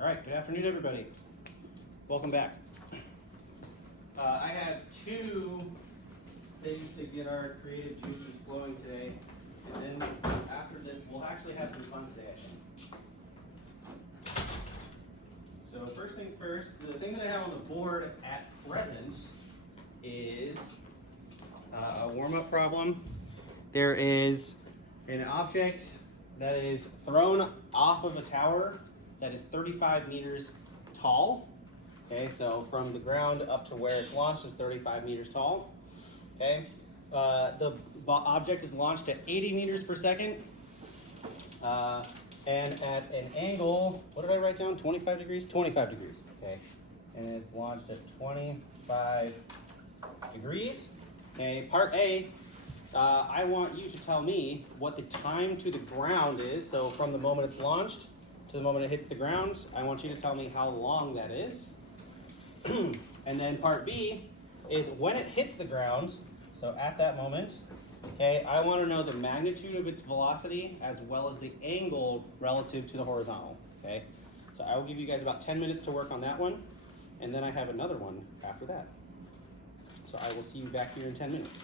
All right, good afternoon, everybody. Welcome back. I have two things to get our creative juices flowing today, and then after this, we'll actually have some fun today, I think. So first things first, the thing that I have on the board at present is a warm-up problem. There is an object that is thrown off of a tower that is 35 meters tall. Okay, so from the ground up to where it's launched is 35 meters tall. Okay, the object is launched at 80 meters per second, and at an angle, what did I write down? 25 degrees? 25 degrees, okay. And it's launched at 25 degrees. Okay, part A, I want you to tell me what the time to the ground is. So from the moment it's launched to the moment it hits the ground, I want you to tell me how long that is. And then part B is when it hits the ground, so at that moment, okay, I want to know the magnitude of its velocity as well as the angle relative to the horizontal, okay? So I will give you guys about 10 minutes to work on that one, and then I have another one after that. So I will see you back here in 10 minutes.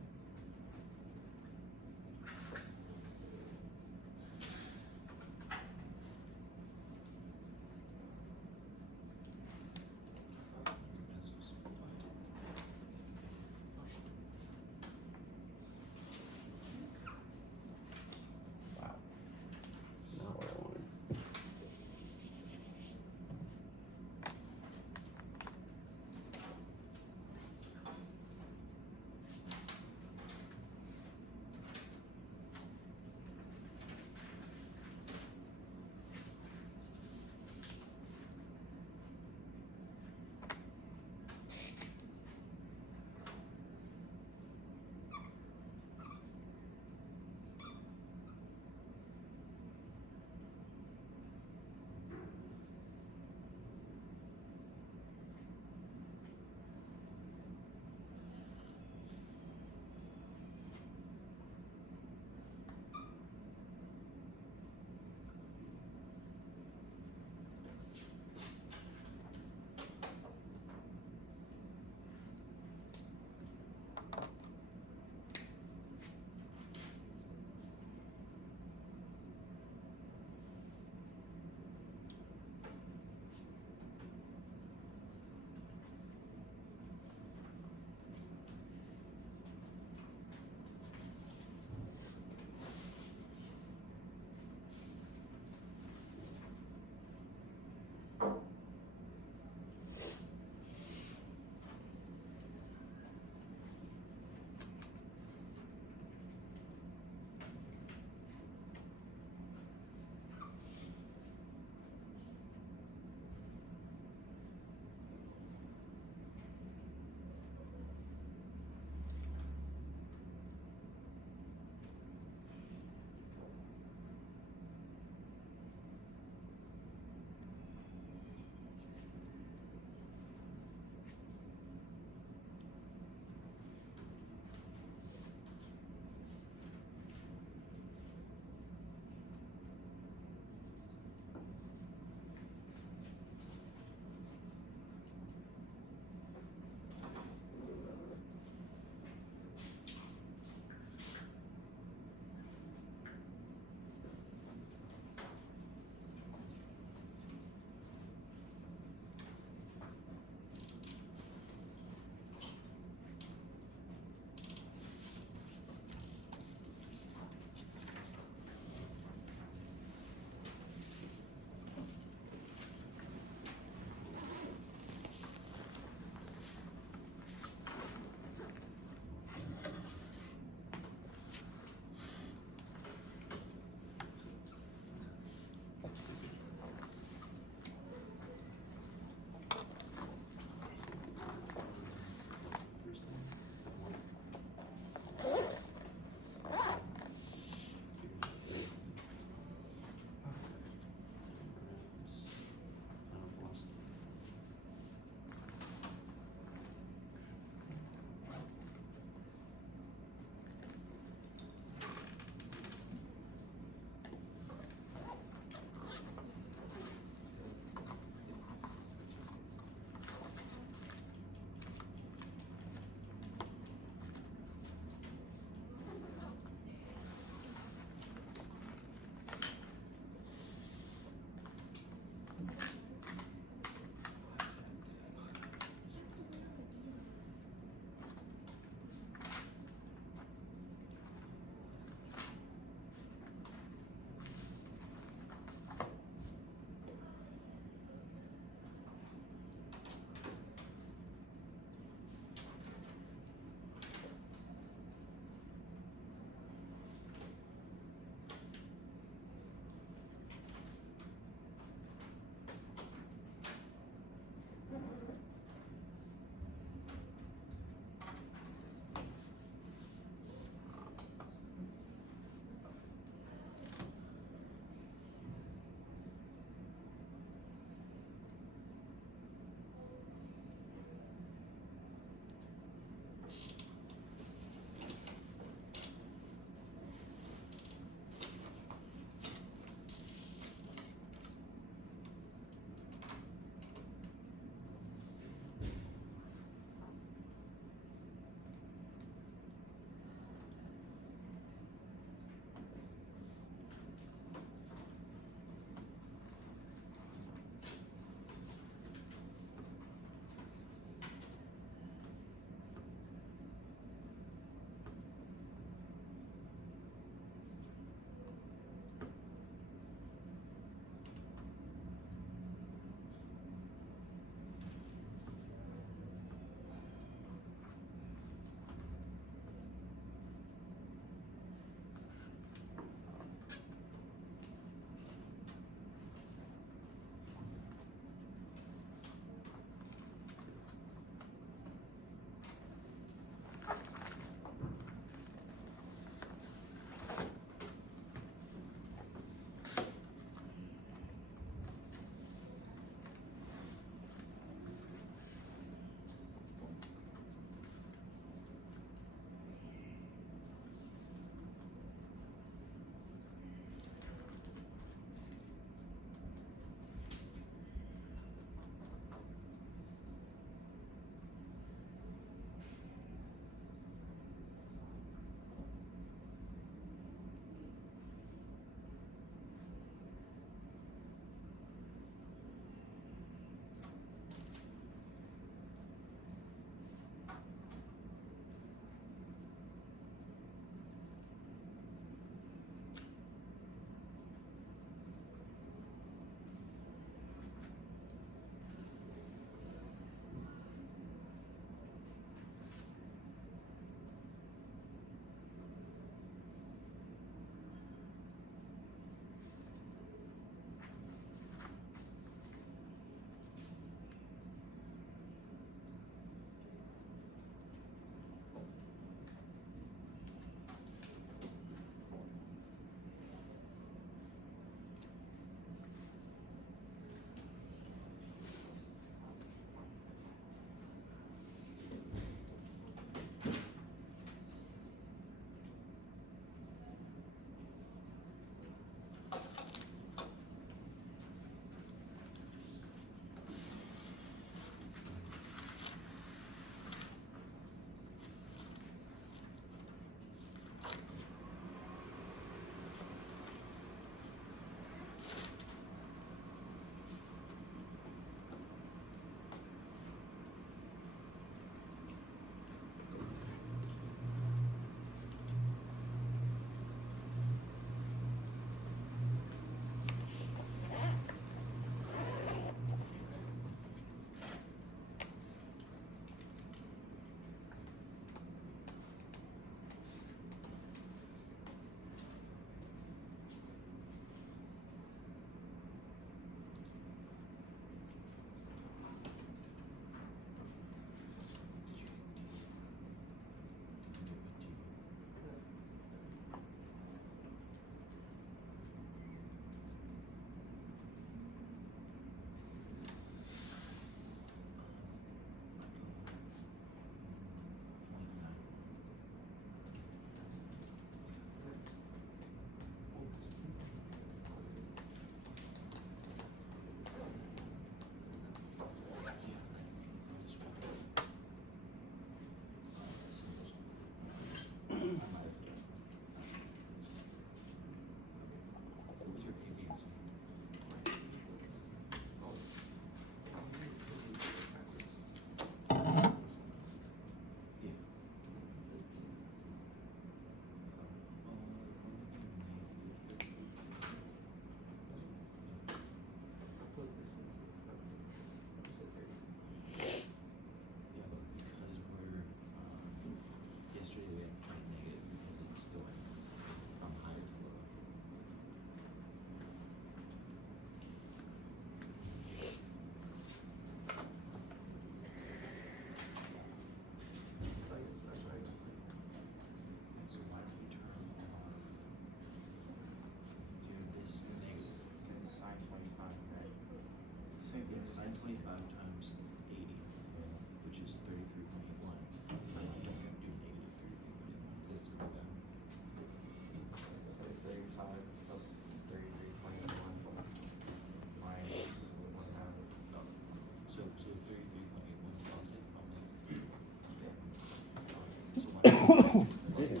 Excuse me.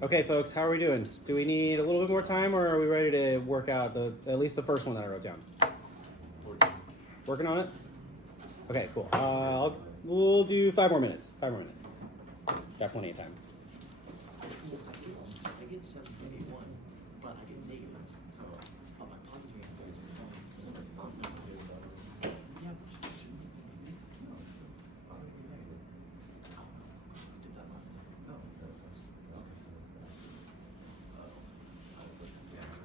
Okay, folks, how are we doing? Do we need a little bit more time, or are we ready to work out at least the first one that I wrote down? Working on it? Okay, cool. We'll do 5 more minutes. 5 more minutes. Got plenty of time. I get 7.81, but I get negative. So my positive answer is yeah, but you shouldn't be negative. No, I did that last time. No, that was. I was looking at the answer.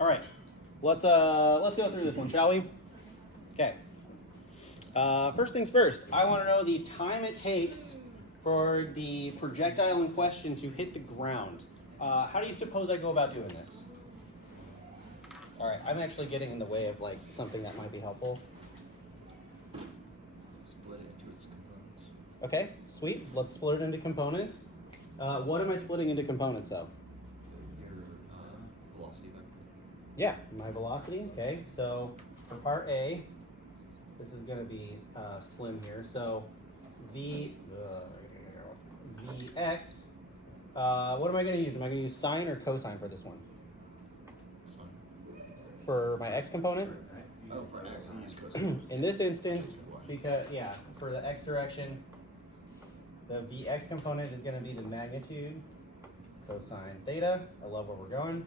All right, let's go through this one, shall we? Okay. First things first, I want to know the time it takes for the projectile in question to hit the ground. How do you suppose I go about doing this? All right, I'm actually getting in the way of like something that might be helpful. Split it into its components. Okay, sweet. Let's split it into components. What am I splitting into components though? Your velocity vector. Yeah, my velocity. Okay, so for part A, this is going to be slim here. So Vx. What am I going to use? Am I going to use sine or cosine for this one? Sine. For my x component? Oh, for x, you use cosine. In this instance, because yeah, for the x direction, the Vx component is going to be the magnitude cosine theta. I love where we're going.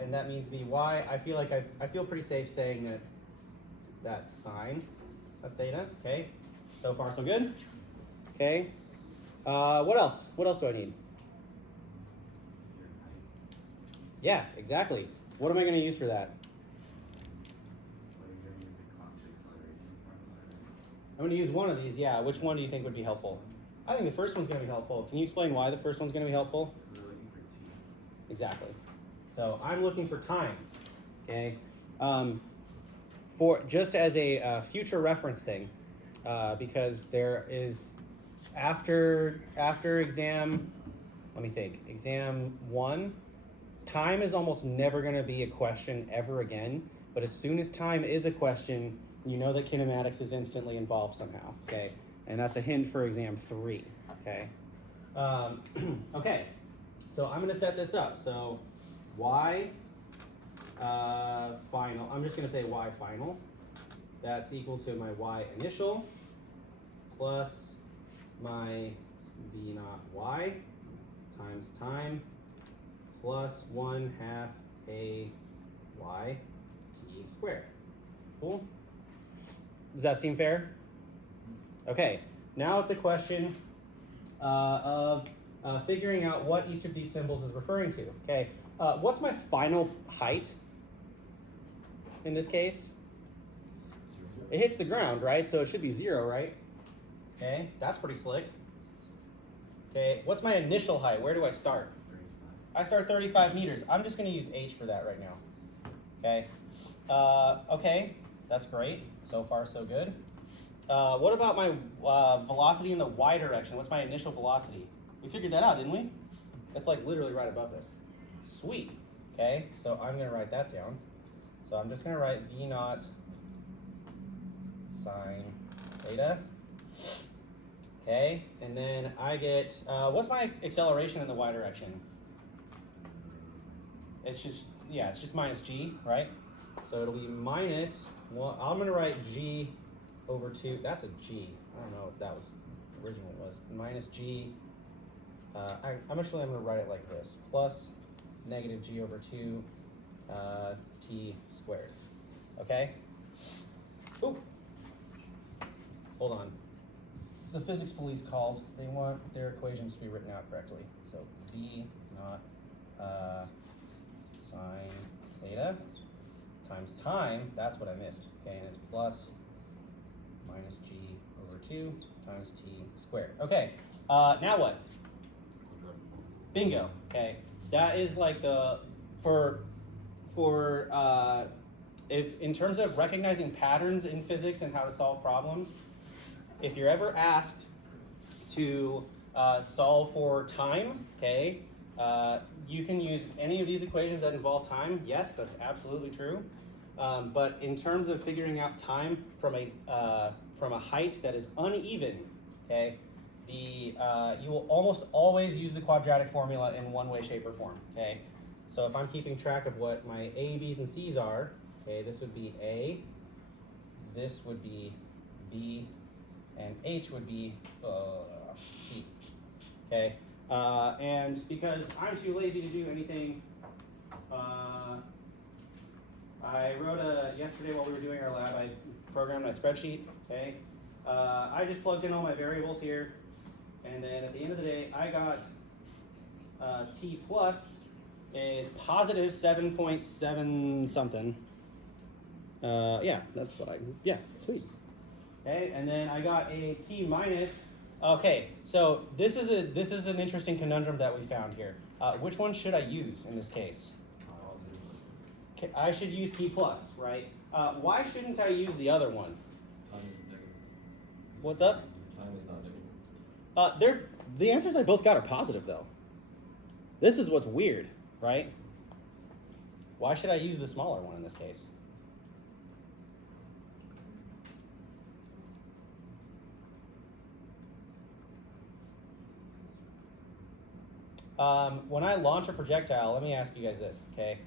And that means Vy. I feel like I feel pretty safe saying that that's sine of theta. Okay, so far so good. Okay, what else? What else do I need? Yeah, exactly. What am I going to use for that? I'm going to use one of these. Yeah, which one do you think would be helpful? I think the first one's going to be helpful. Can you explain why the first one's going to be helpful? Exactly. So I'm looking for time. Okay. For just as a future reference thing, because there is after exam. Let me think. Exam 1, time is almost never going to be a question ever again. But as soon as time is a question, you know that kinematics is instantly involved somehow. Okay, and that's a hint for exam 3. Okay. Okay. So I'm going to set this up. So y final. I'm just going to say y final. That's equal to my y initial plus my v naught y times time plus 1/2 a y t squared. Cool? Does that seem fair? Okay, now it's a question of figuring out what each of these symbols is referring to. Okay, what's my final height in this case? It hits the ground, right? So it should be 0, right? Okay, that's pretty slick. Okay, what's my initial height? Where do I start? I start 35 meters. I'm just going to use h for that right now. Okay. Okay, that's great. So far, so good. What about my velocity in the y direction? What's my initial velocity? We figured that out, didn't we? It's like literally right above this. Sweet. Okay, so I'm going to write that down. So I'm just going to write v naught sine theta. Okay, and then I get, what's my acceleration in the y direction? It's just, yeah, it's just minus g, right? So it'll be minus, well, I'm going to write g over 2. That's a g. I don't know if that was originally was. Minus g. I'm going to write it like this. Plus negative g over 2 t squared. Okay? Oop. Hold on. The physics police called. They want their equations to be written out correctly. So v naught sine theta times time, that's what I missed. Okay, and it's plus minus g over 2 times t squared. Okay, now what? Bingo. Okay, that is like the, if in terms of recognizing patterns in physics and how to solve problems, if you're ever asked to solve for time, okay, you can use any of these equations that involve time. Yes, that's absolutely true. But in terms of figuring out time from a height that is uneven, okay, you will almost always use the quadratic formula in one way, shape, or form. Okay, so if I'm keeping track of what my A, B's, and C's are, okay, this would be A, this would be B, and H would be C. Okay, and because I'm too lazy to do anything, I wrote yesterday while we were doing our lab, I programmed my spreadsheet. Okay, I just plugged in all my variables here, and then at the end of the day, I got T plus is positive 7.7 something. Yeah, that's what yeah, sweet. Okay, and then I got a t minus. Okay, so this is an interesting conundrum that we found here. Which one should I use in this case? Okay, I should use t plus, right? Why shouldn't I use the other one? Time is negative. What's up? Time is not negative. The answers I both got are positive though. This is what's weird, right? Why should I use the smaller one in this case? When I launch a projectile, let me ask you guys this, okay?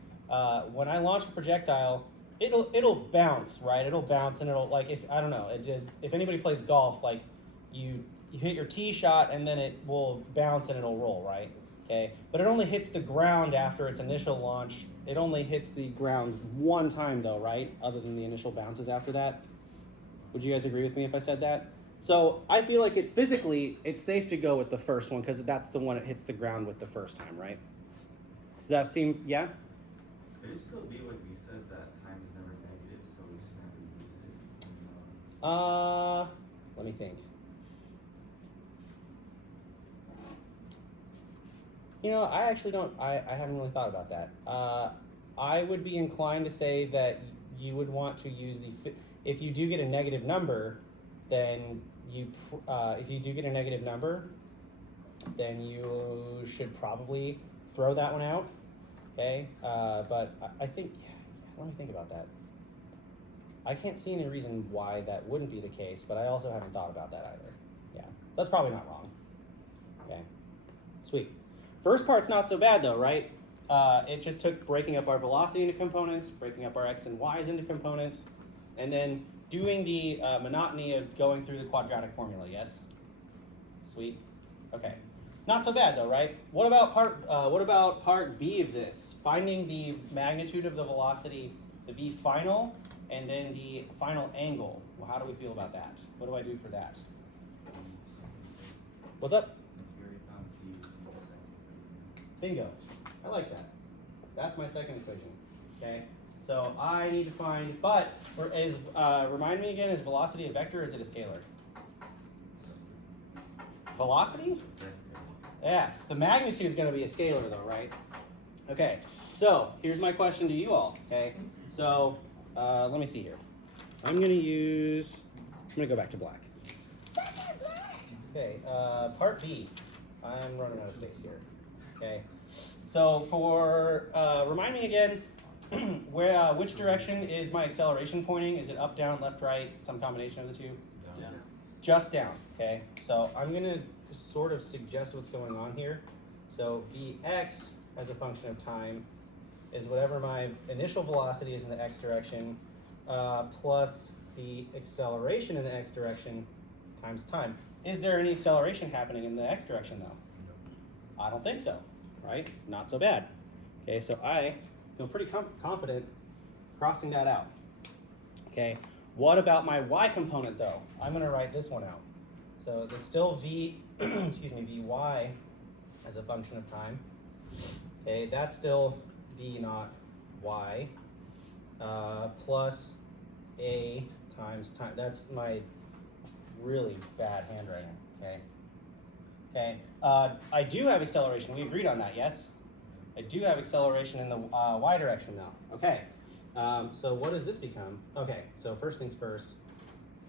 When I launch a projectile, it'll bounce, right? It'll bounce and it'll, like, if anybody plays golf, like you hit your tee shot and then it will bounce and it'll roll, right? Okay, but it only hits the ground after its initial launch. It only hits the ground one time though, right? Other than the initial bounces after that. Would you guys agree with me if I said that? So I feel like it's safe to go with the first one because that's the one that hits the ground with the first time, right? Does that seem, yeah? Could it still be what we said that time is never negative, so we just never use it? Let me think. You know, I actually don't, I haven't really thought about that. I would be inclined to say that you would want to use if you do get a negative number, then if you do get a negative number, then you should probably throw that one out, okay? But I think, let me think about that. I can't see any reason why that wouldn't be the case, but I also haven't thought about that either. Yeah, that's probably not wrong. Okay, sweet. First part's not so bad though, right? It just took breaking up our velocity into components, breaking up our x and y's into components, and then doing the monotony of going through the quadratic formula, yes? Sweet, okay. Not so bad though, right? What about part B of this? Finding the magnitude of the velocity, the v final, and then the final angle. Well, how do we feel about that? What do I do for that? What's up? Bingo. I like that. That's my second equation. Okay. So I need to find, remind me again, is velocity a vector or is it a scalar? Velocity? Yeah. The magnitude is going to be a scalar though, right? Okay. So here's my question to you all. Okay. So let me see here. I'm going to go back to black. Okay. Part B. I'm running out of space here. Okay, so remind me again, which direction is my acceleration pointing? Is it up, down, left, right, some combination of the two? Down. Just down, okay? So I'm gonna just sort of suggest what's going on here. So Vx as a function of time is whatever my initial velocity is in the x direction, plus the acceleration in the x direction times time. Is there any acceleration happening in the x direction though? I don't think so, right? Not so bad. Okay, so I feel pretty confident crossing that out. Okay, what about my y component though? I'm gonna write this one out. So it's still Vy as a function of time. Okay, that's still V naught y plus a times time. That's my really bad handwriting, okay? Okay, I do have acceleration. We agreed on that, yes? I do have acceleration in the y direction now. Okay, so what does this become? Okay, so first things first.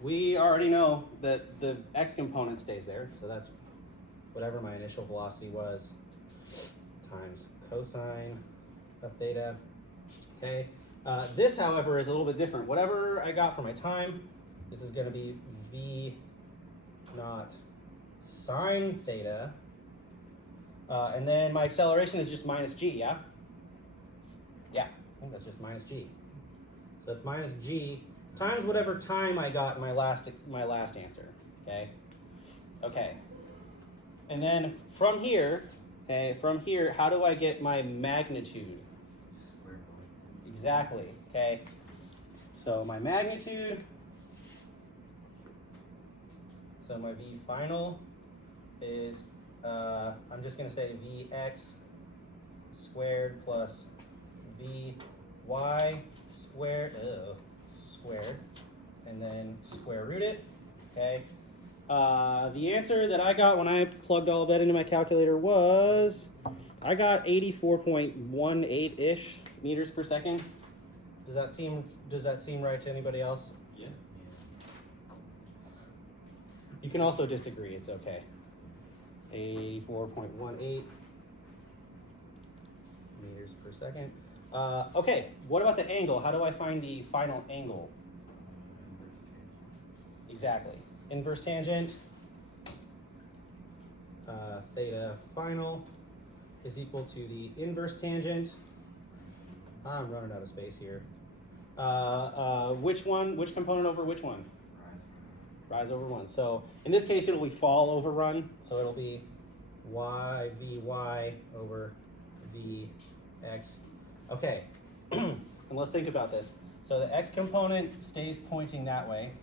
We already know that the x component stays there, so that's whatever my initial velocity was times cosine of theta. Okay, this, however, is a little bit different. Whatever I got for my time, this is going to be v naught sine theta, and then my acceleration is just minus g, yeah? Yeah, I think that's just minus g. So it's minus g times whatever time I got in my last answer, okay? Okay, and then from here, how do I get my magnitude? Exactly, okay? So my magnitude, so my v final is, I'm just going to say Vx squared plus vy squared, squared, and then square root it, okay? The answer that I got when I plugged all of that into my calculator was, I got 84.18-ish meters per second. Does that seem right to anybody else? Yeah. You can also disagree, it's okay. 84.18 meters per second. Okay, what about the angle? How do I find the final angle? Exactly. Inverse tangent, theta final is equal to the inverse tangent. I'm running out of space here. Which component over which one? Rise over 1. So in this case, it'll be fall over run. So it'll be vy over vx. Okay, and let's think about this. So the x component stays pointing that way.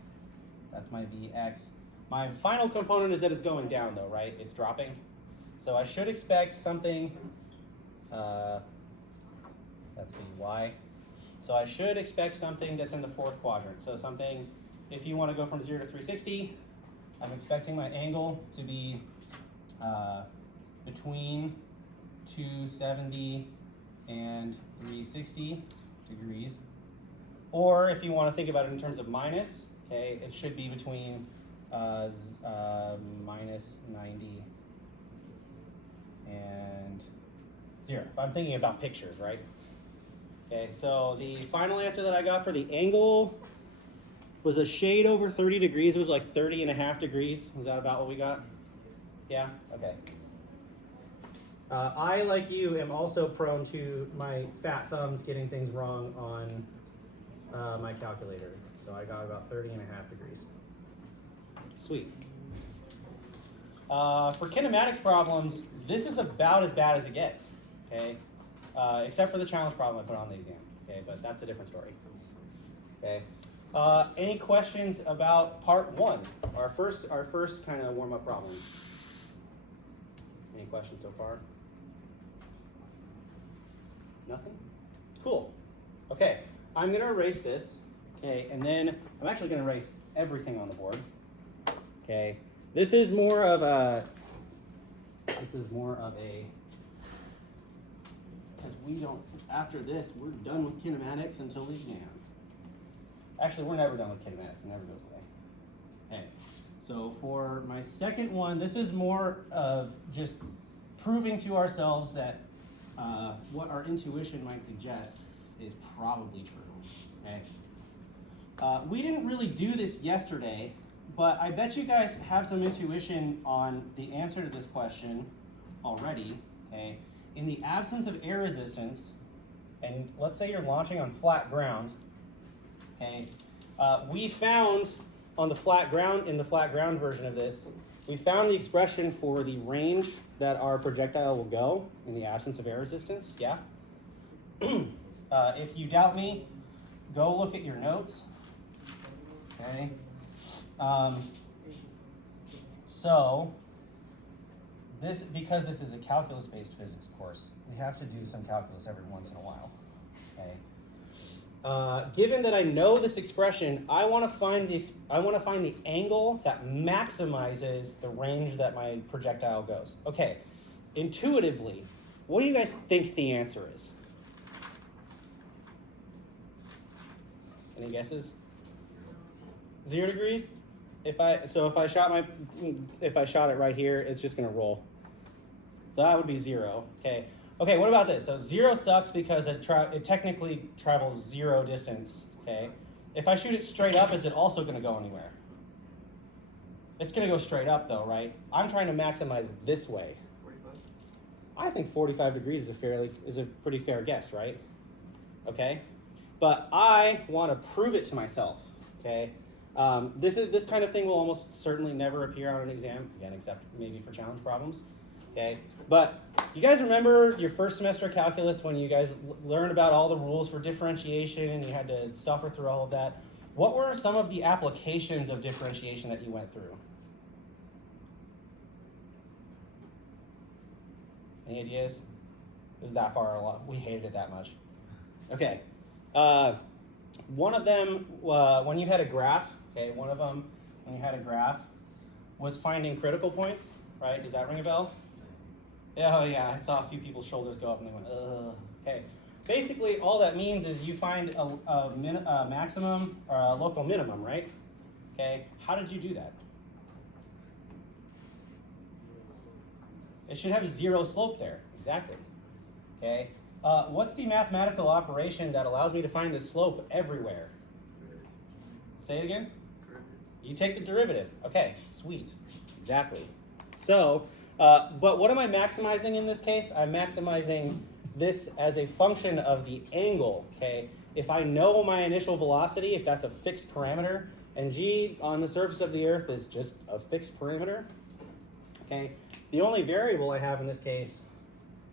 That's my vx. My final component is that it's going down though, right? It's dropping. So I should expect something, that's vy. So I should expect something that's in the 4th quadrant. So something, if you want to go from 0 to 360, I'm expecting my angle to be between 270 and 360 degrees. Or if you want to think about it in terms of minus, okay, it should be between minus 90 and 0. If I'm thinking about pictures, right? Okay, so the final answer that I got for the angle was a shade over 30 degrees. It was like 30.5 degrees. Was that about what we got? Yeah? Okay. I, like you, am also prone to my fat thumbs getting things wrong on my calculator. So I got about 30.5 degrees. Sweet. For kinematics problems, this is about as bad as it gets, okay? Except for the challenge problem I put on the exam, okay? But that's a different story, okay? Any questions about part 1, our first kind of warm-up problem? Any questions so far? Nothing? Cool. Okay, I'm gonna erase this, okay, and then I'm actually gonna erase everything on the board, okay? This is more of a, because we don't, after this, we're done with kinematics until the exam. Actually, we're never done with kinematics, it never goes away. Okay, so for my second one, this is more of just proving to ourselves that what our intuition might suggest is probably true, okay? We didn't really do this yesterday, but I bet you guys have some intuition on the answer to this question already, okay? In the absence of air resistance, and let's say you're launching on flat ground, okay? We found on the flat ground, in the flat ground version of this, we found the expression for the range that our projectile will go in the absence of air resistance, yeah? If you doubt me, go look at your notes, okay? So, because this is a calculus-based physics course, we have to do some calculus every once in a while, okay? Given that I know this expression, I want to find the angle that maximizes the range that my projectile goes. Okay, intuitively, what do you guys think the answer is? Any guesses? 0 degrees? If I shot it right here, it's just gonna roll. So that would be 0. Okay. Okay, what about this? So 0 sucks because it technically travels 0 distance, okay? If I shoot it straight up, is it also gonna go anywhere? It's gonna go straight up though, right? I'm trying to maximize this way. 45? I think 45 degrees is a pretty fair guess, right? Okay? But I wanna prove it to myself, okay? This kind of thing will almost certainly never appear on an exam, again, except maybe for challenge problems. Okay, but you guys remember your first semester calculus when you guys learned about all the rules for differentiation and you had to suffer through all of that? What were some of the applications of differentiation that you went through? Any ideas? It was that far along. We hated it that much. Okay. One of them, when you had a graph, okay, one of them, when you had a graph, was finding critical points, right? Does that ring a bell? Yeah, oh yeah, I saw a few people's shoulders go up and they went, ugh. Okay. Basically, all that means is you find a maximum or a local minimum, right? Okay. How did you do that? It should have 0 slope there. Exactly. Okay. What's the mathematical operation that allows me to find the slope everywhere? Say it again. You take the derivative. Okay, sweet. Exactly. So, but what am I maximizing in this case? I'm maximizing this as a function of the angle, okay? If I know my initial velocity, if that's a fixed parameter, and g on the surface of the Earth is just a fixed parameter, okay? The only variable I have in this case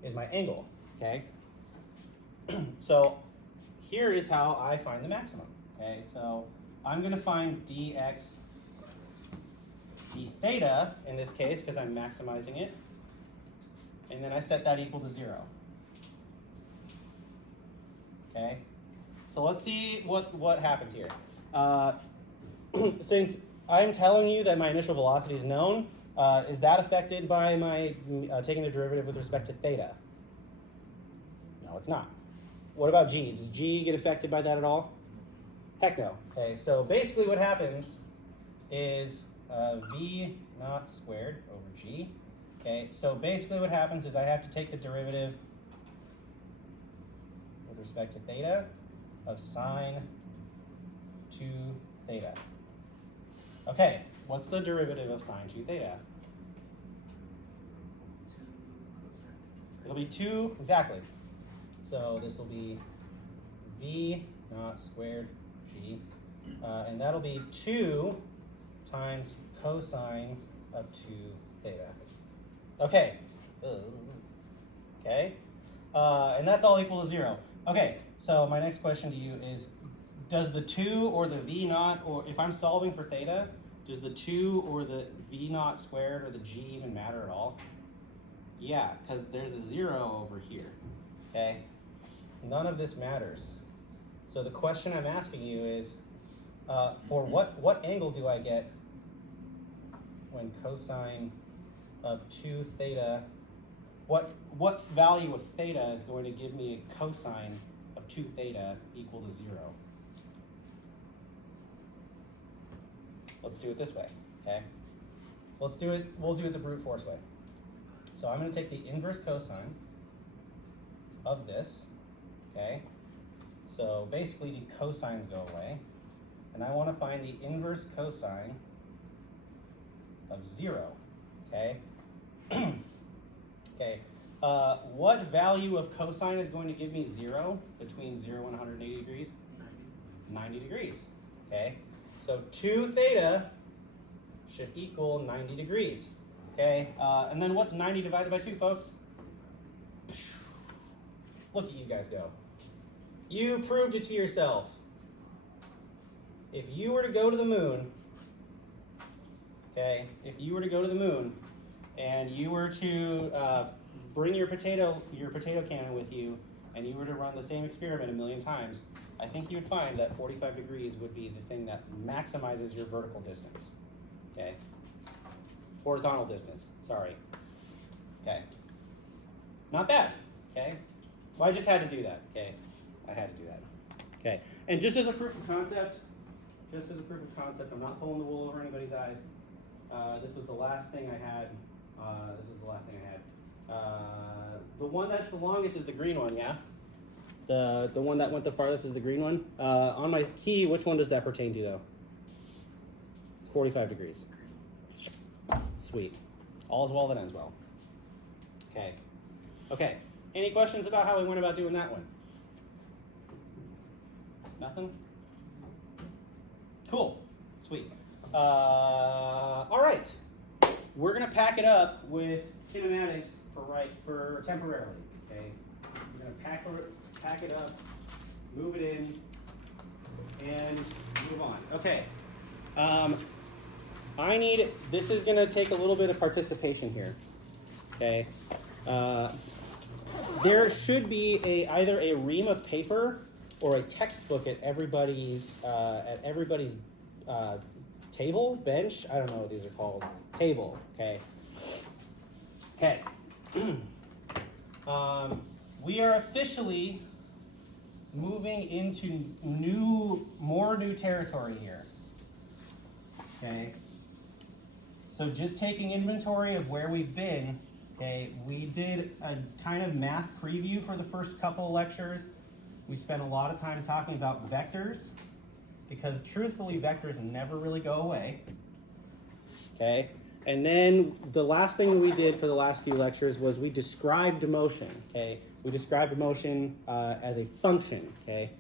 is my angle, okay? So here is how I find the maximum, okay? So I'm gonna find dx d theta in this case because I'm maximizing it, and then I set that equal to 0. Okay, so let's see what happens here. Since I'm telling you that my initial velocity is known, is that affected by my taking the derivative with respect to theta? No, it's not. What about g? Does g get affected by that at all? Heck no. Okay, so basically what happens is v naught squared over g. Okay, so basically what happens is I have to take the derivative with respect to theta of sine 2 theta. Okay, what's the derivative of sine 2 theta? It'll be 2, exactly. So this will be v naught squared g, and that'll be 2 times cosine of 2 theta. Okay. Okay. And that's all equal to 0. Okay, so my next question to you is, does the 2 or the v naught, or if I'm solving for theta, does the 2 or the v naught squared or the g even matter at all? Yeah, because there's a 0 over here. Okay? None of this matters. So the question I'm asking you is, for what angle do I get when cosine of 2 theta, what value of theta is going to give me a cosine of 2 theta equal to 0? Let's do it this way, okay? We'll do it the brute force way. So I'm going to take the inverse cosine of this, okay? So basically the cosines go away, and I want to find the inverse cosine of 0, okay? Okay, what value of cosine is going to give me 0 between 0 and 180 degrees? 90 degrees, okay? So 2 theta should equal 90 degrees, okay? And then what's 90 divided by 2, folks? Look at you guys go. You proved it to yourself. If you were to go to the moon, okay, if you were to go to the moon and you were to bring your potato cannon with you and you were to run the same experiment 1,000,000 times, I think you would find that 45 degrees would be the thing that maximizes your vertical distance, okay? Horizontal distance, sorry. Okay. Not bad, okay? Well, I just had to do that, okay? I had to do that. Okay, and just as a proof of concept, I'm not pulling the wool over anybody's eyes. This was the last thing I had. The one that's the longest is the green one, yeah? The one that went the farthest is the green one. On my key, which one does that pertain to, though? It's 45 degrees. Sweet. All's well that ends well. Okay. Okay. Any questions about how we went about doing that one? Nothing? Cool. Sweet. All right. We're going to pack it up with kinematics for temporarily. Okay. We're going to pack it up, move it in, and move on. Okay. This is going to take a little bit of participation here. Okay. there should be either a ream of paper or a textbook at everybody's table, bench. I don't know what these are called. Table. Okay. Okay. We are officially moving into more new territory here. Okay. So just taking inventory of where we've been. Okay, we did a kind of math preview for the first couple of lectures. We spent a lot of time talking about vectors because truthfully, vectors never really go away. Okay, and then the last thing we did for the last few lectures was we described motion. Okay, we described motion as a function. Okay,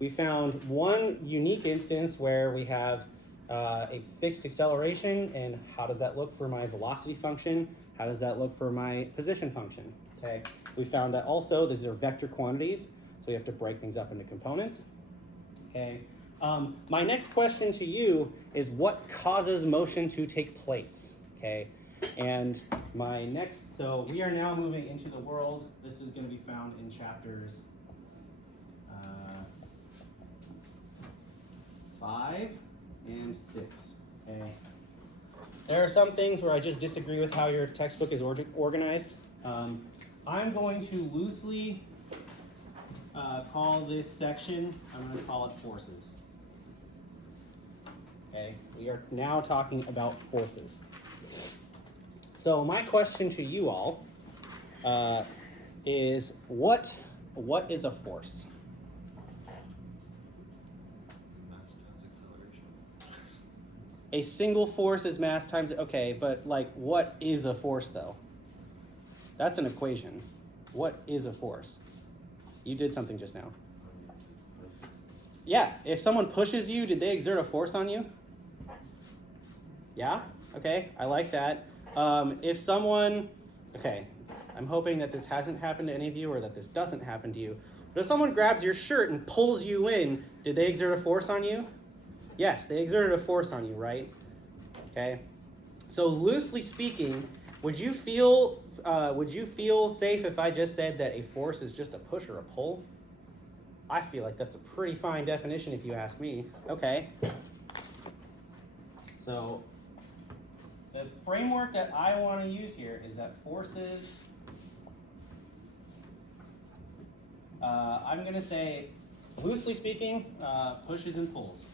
we found one unique instance where we have a fixed acceleration, and how does that look for my velocity function? How does that look for my position function? Okay, we found that also these are vector quantities, so we have to break things up into components. Okay, my next question to you is what causes motion to take place? Okay, and so we are now moving into the world. This is going to be found in chapters 5 and 6. Okay. There are some things where I just disagree with how your textbook is organized. I'm going to loosely call this section, I'm going to call it forces. Okay, we are now talking about forces. So my question to you all is what is a force? Mass times acceleration. A single force is mass times, okay, but like what is a force though? That's an equation. What is a force? You did something just now. Yeah, if someone pushes you, did they exert a force on you? Yeah, okay, I like that. If someone, okay, I'm hoping that this hasn't happened to any of you or that this doesn't happen to you, but if someone grabs your shirt and pulls you in, did they exert a force on you? Yes, they exerted a force on you, right? Okay. So loosely speaking, would you feel safe if I just said that a force is just a push or a pull? I feel like that's a pretty fine definition if you ask me. Okay. So the framework that I want to use here is that forces, I'm going to say, loosely speaking, pushes and pulls.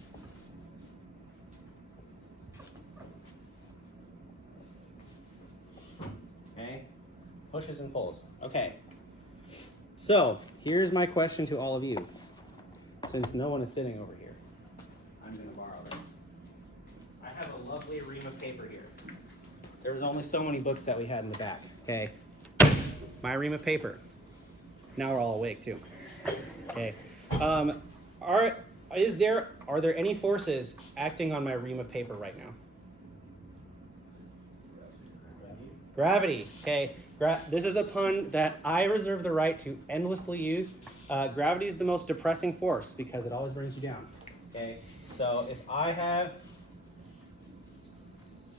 Okay, pushes and pulls. Okay, so here's my question to all of you. Since no one is sitting over here, I'm going to borrow this. I have a lovely ream of paper here. There was only so many books that we had in the back. Okay, my ream of paper. Now we're all awake too. Okay, are there any forces acting on my ream of paper right now? Gravity. Okay, this is a pun that I reserve the right to endlessly use. Gravity is the most depressing force because it always brings you down. Okay, so if I have,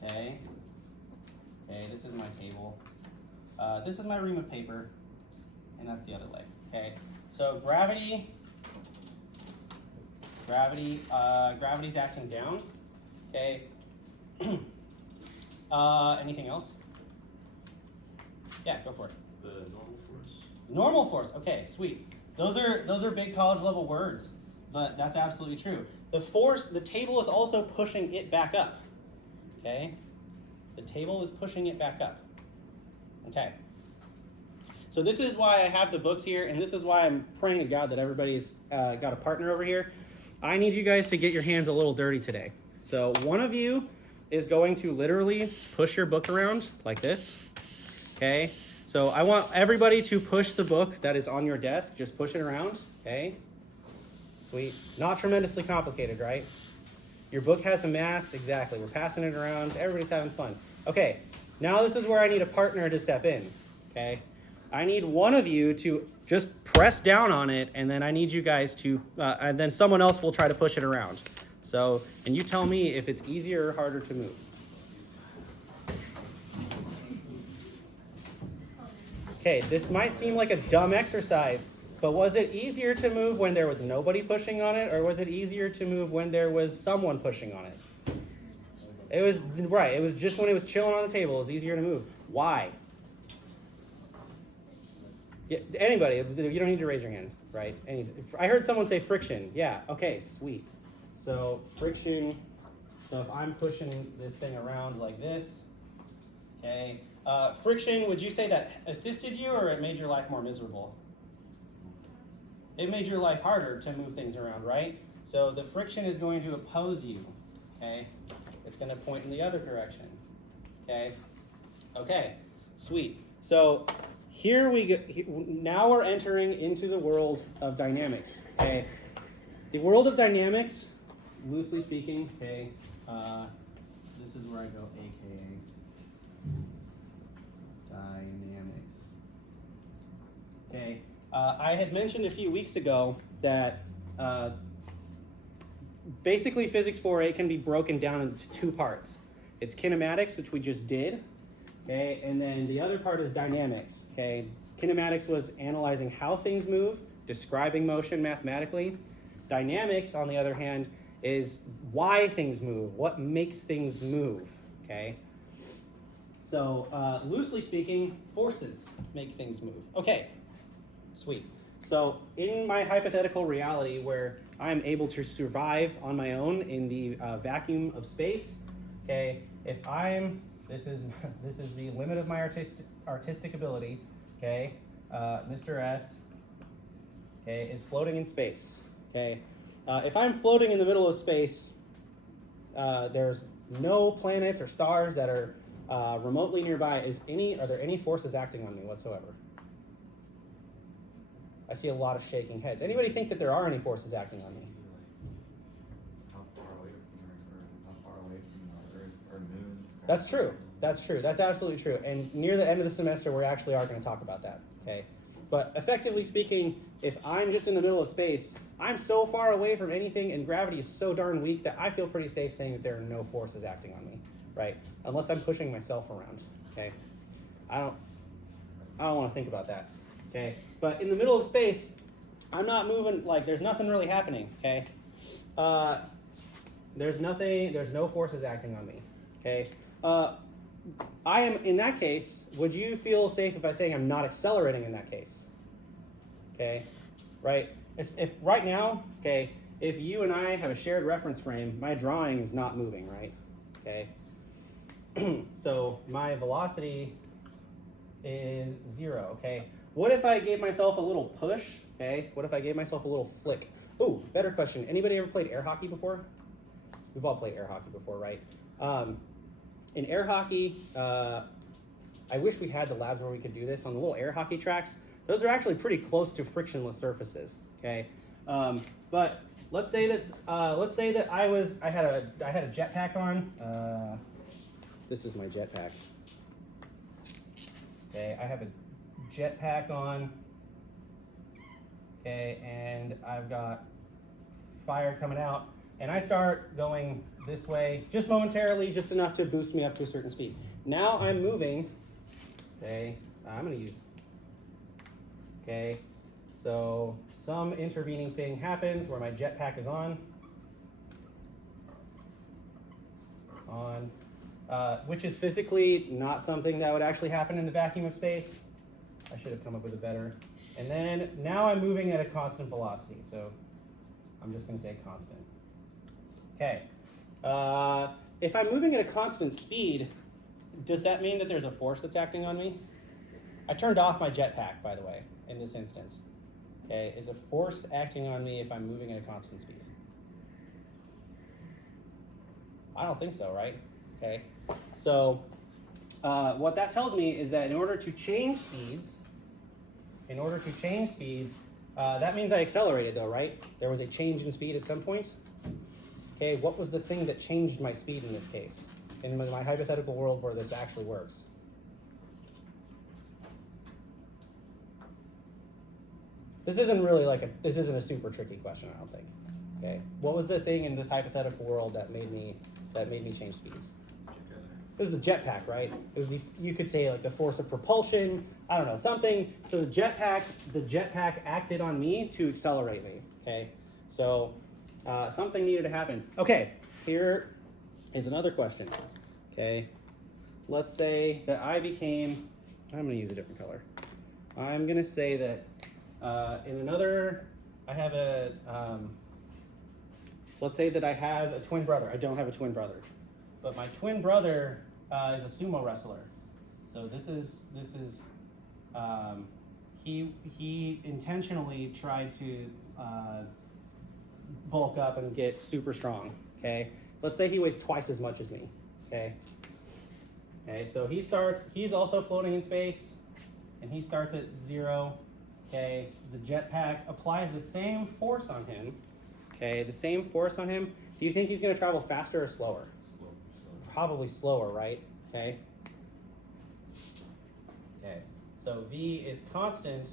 okay, this is my table. This is my ream of paper, and that's the other leg. Okay, so gravity's acting down. Okay. Anything else? Yeah, go for it. The normal force. Normal force. Okay, sweet. Those are big college level words, but that's absolutely true. The table is also pushing it back up. Okay? The table is pushing it back up. Okay. So this is why I have the books here, and this is why I'm praying to God that everybody's got a partner over here. I need you guys to get your hands a little dirty today. So one of you is going to literally push your book around like this. Okay? So I want everybody to push the book that is on your desk. Just push it around. Okay? Sweet. Not tremendously complicated, right? Your book has a mass. Exactly. We're passing it around. Everybody's having fun. Okay. Now this is where I need a partner to step in. Okay? I need one of you to just press down on it, and then I need you guys to, and then someone else will try to push it around. So, and you tell me if it's easier or harder to move. Okay, this might seem like a dumb exercise, but was it easier to move when there was nobody pushing on it, or was it easier to move when there was someone pushing on it? It was, right, it was just when it was chilling on the table, it was easier to move. Why? Yeah, anybody, you don't need to raise your hand, right? I heard someone say friction. Yeah, okay, sweet. So friction, so if I'm pushing this thing around like this, okay. Friction, would you say that assisted you or it made your life more miserable? It made your life harder to move things around, right? So the friction is going to oppose you, okay? It's going to point in the other direction, okay? Okay, sweet. So here we go. Now we're entering into the world of dynamics, okay? The world of dynamics, loosely speaking, okay, this is where I go, aka dynamics. Okay, I had mentioned a few weeks ago that basically Physics 4A can be broken down into two parts. It's kinematics, which we just did, okay, and then the other part is dynamics, okay. Kinematics was analyzing how things move, describing motion mathematically. Dynamics, on the other hand, is why things move, what makes things move, okay. So, loosely speaking, forces make things move. Okay, sweet. So, in my hypothetical reality where I'm able to survive on my own in the vacuum of space, okay, if I'm, this is the limit of my artistic ability, okay, Mr. S, okay, is floating in space, okay. If I'm floating in the middle of space, there's no planets or stars that are remotely nearby. Are there any forces acting on me whatsoever? I see a lot of shaking heads. Anybody think that there are any forces acting on me? How far away from how far away from Earth or Moon? That's true. That's true. That's absolutely true. And near the end of the semester, we actually are going to talk about that. Okay. But effectively speaking, if I'm just in the middle of space, I'm so far away from anything, and gravity is so darn weak that I feel pretty safe saying that there are no forces acting on me, right? Unless I'm pushing myself around. Okay. I don't want to think about that. Okay. But in the middle of space, I'm not moving, like there's nothing really happening. Okay. There's no forces acting on me. Okay. I am, in that case, would you feel safe if I say I'm not accelerating in that case? Okay, right? If right now, okay, if you and I have a shared reference frame, my drawing is not moving, right? Okay, so my velocity is 0, okay? What if I gave myself a little push, okay? What if I gave myself a little flick? Ooh, better question. Anybody ever played air hockey before? We've all played air hockey before, right? In air hockey, I wish we had the labs where we could do this. On the little air hockey tracks, those are actually pretty close to frictionless surfaces. Okay, but let's say that I had a jetpack on. This is my jetpack. Okay, I have a jetpack on. Okay, and I've got fire coming out, and I start going this way, just momentarily, just enough to boost me up to a certain speed. Now I'm moving, okay, I'm gonna use, okay, so some intervening thing happens where my jetpack is on, which is physically not something that would actually happen in the vacuum of space. I should have come up with a better. And then now I'm moving at a constant velocity, so I'm just gonna say constant. Okay. If I'm moving at a constant speed, does that mean that there's a force that's acting on me? I turned off my jetpack, by the way, in this instance. Okay, is a force acting on me if I'm moving at a constant speed? I don't think so, right? Okay, so what that tells me is that in order to change speeds, that means I accelerated though, right? There was a change in speed at some point. Okay, what was the thing that changed my speed in this case? In my hypothetical world where this actually works. This isn't a super tricky question, I don't think. Okay, what was the thing in this hypothetical world that made me change speeds? it was the jetpack, right? It was you could say like the force of propulsion, I don't know, something. So the jetpack acted on me to accelerate me, okay? So something needed to happen. Okay, here is another question, okay? Let's say that I'm gonna use a different color. I'm gonna say that let's say that I have a twin brother. I don't have a twin brother, but my twin brother is a sumo wrestler. So he intentionally tried to bulk up and get super strong. Okay, let's say he weighs twice as much as me. Okay. Okay, so he's also floating in space, and he starts at 0. Okay, the jetpack applies the same force on him. Okay, the same force on him. Do you think he's going to travel faster or slower? Slow. Probably slower, right? Okay. Okay, so V is constant,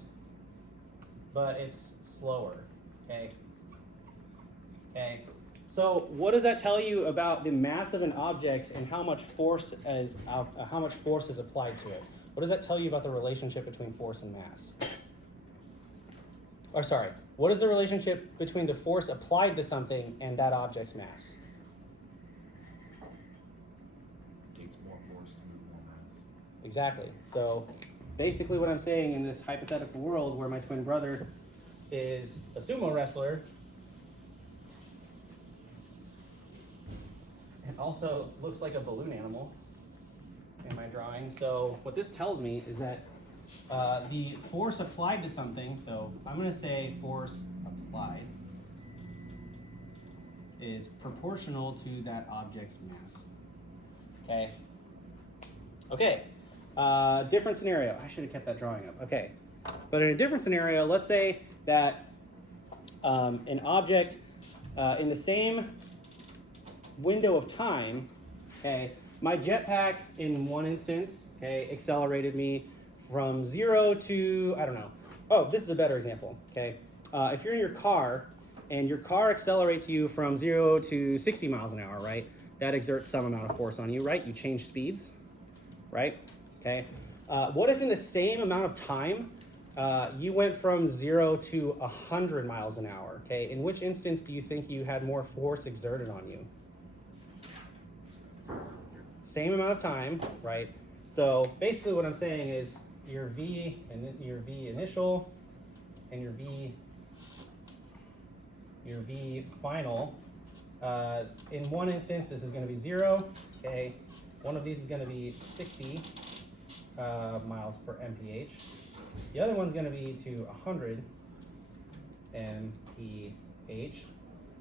but it's slower. Okay. Okay. So what does that tell you about the mass of an object and how much force is applied to it? What does that tell you about the relationship between force and mass? Or sorry, what is the relationship between the force applied to something and that object's mass? Takes more force to move more mass. Exactly. So basically what I'm saying in this hypothetical world where my twin brother is a sumo wrestler, it also looks like a balloon animal in my drawing. So what this tells me is that the force applied to something, so I'm going to say force applied is proportional to that object's mass. Okay. Okay. Different scenario. I should have kept that drawing up. Okay. But in a different scenario, let's say that an object in the same window of time, okay, my jetpack in one instance, okay, accelerated me from 0 to, I don't know. Oh, this is a better example, okay? If you're in your car and your car accelerates you from 0 to 60 miles an hour, right? That exerts some amount of force on you, right? You change speeds, right? Okay. What if in the same amount of time, you went from 0 to 100 miles an hour, okay? In which instance do you think you had more force exerted on you? Same amount of time, right? So basically what I'm saying is your V initial and your V final. In one instance, this is going to be 0. Okay, one of these is going to be 60 miles per mph. The other one's going to be to 100 mph.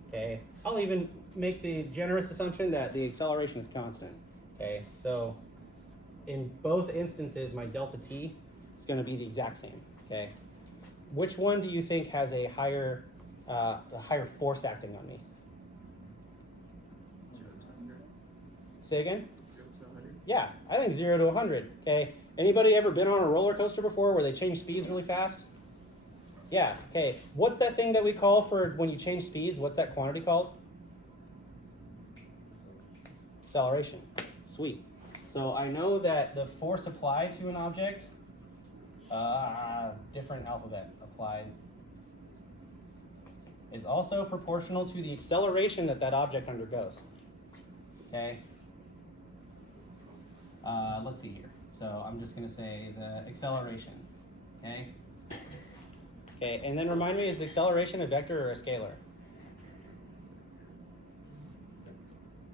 Okay, I'll even make the generous assumption that the acceleration is constant. Okay, so in both instances, my delta t is going to be the exact same. Okay, which one do you think has a higher force acting on me? 0 to 100. Say again? 0 to 100. Yeah, I think 0 to 100. Okay, anybody ever been on a roller coaster before where they change speeds really fast? Yeah. Okay, what's that thing that we call for when you change speeds? What's that quantity called? Acceleration. Sweet. So I know that the force applied to an object, different alphabet applied, is also proportional to the acceleration that that object undergoes. Okay. Let's see here. So I'm just going to say the acceleration. Okay. Okay, and then remind me, is acceleration a vector or a scalar?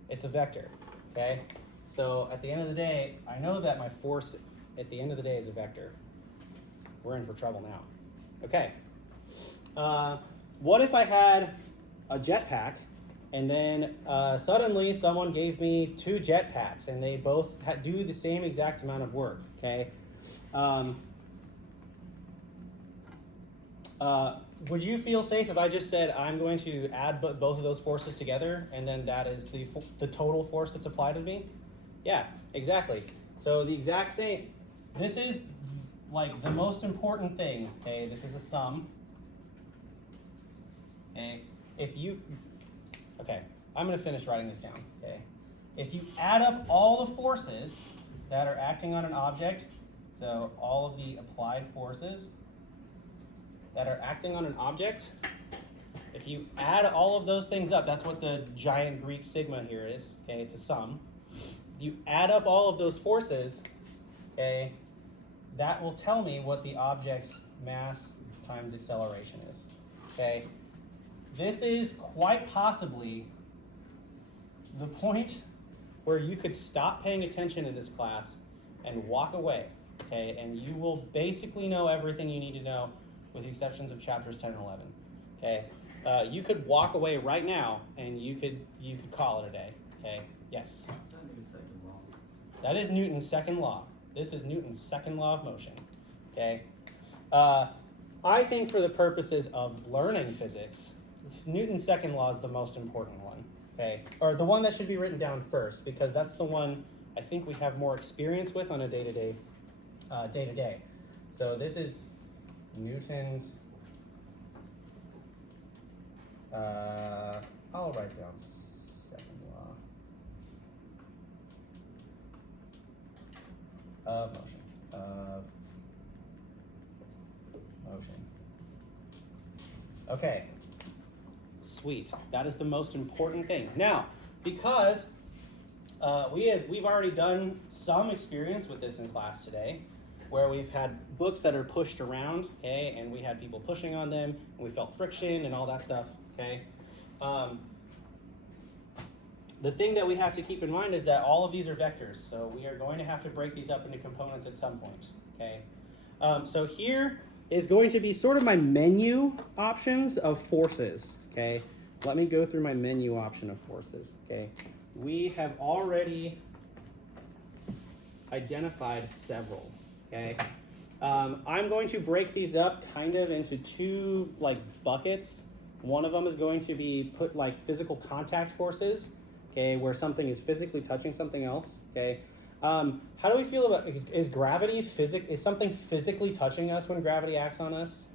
It's a vector. Okay. So at the end of the day, I know that my force at the end of the day is a vector. We're in for trouble now. Okay. What if I had a jetpack and then suddenly someone gave me 2 jetpacks and they both do the same exact amount of work, okay? Would you feel safe if I just said I'm going to add both of those forces together and then that is the total force that's applied to me? Yeah, exactly. So the exact same. This is like the most important thing, okay? This is a sum. Okay, I'm gonna finish writing this down, okay? if you add up all the forces that are acting on an object, so all of the applied forces that are acting on an object, if you add all of those things up, that's what the giant Greek sigma here is, okay, it's a sum. You add up all of those forces, okay, that will tell me what the object's mass times acceleration is, okay? This is quite possibly the point where you could stop paying attention in this class and walk away, okay? And you will basically know everything you need to know with the exceptions of chapters 10 and 11, okay? You could walk away right now and you could call it a day, okay? Yes? That is Newton's second law. This is Newton's second law of motion, okay? I think for the purposes of learning physics, Newton's second law is the most important one, okay? Or the one that should be written down first, because that's the one I think we have more experience with on a day-to-day. So this is Newton's, I'll write down second law of motion. Okay. Sweet. That is the most important thing. Now, because we've already done some experience with this in class today, where we've had books that are pushed around, okay, and we had people pushing on them, and we felt friction and all that stuff, okay. The thing that we have to keep in mind is that all of these are vectors, so we are going to have to break these up into components at some point, okay. So here is going to be sort of my menu options of forces, okay. Let me go through my menu option of forces, okay. We have already identified several, okay. I'm going to break these up kind of into two buckets. One of them is going to be put physical contact forces, okay, where something is physically touching something else, okay. How do we feel about, is gravity is something physically touching us when gravity acts on us?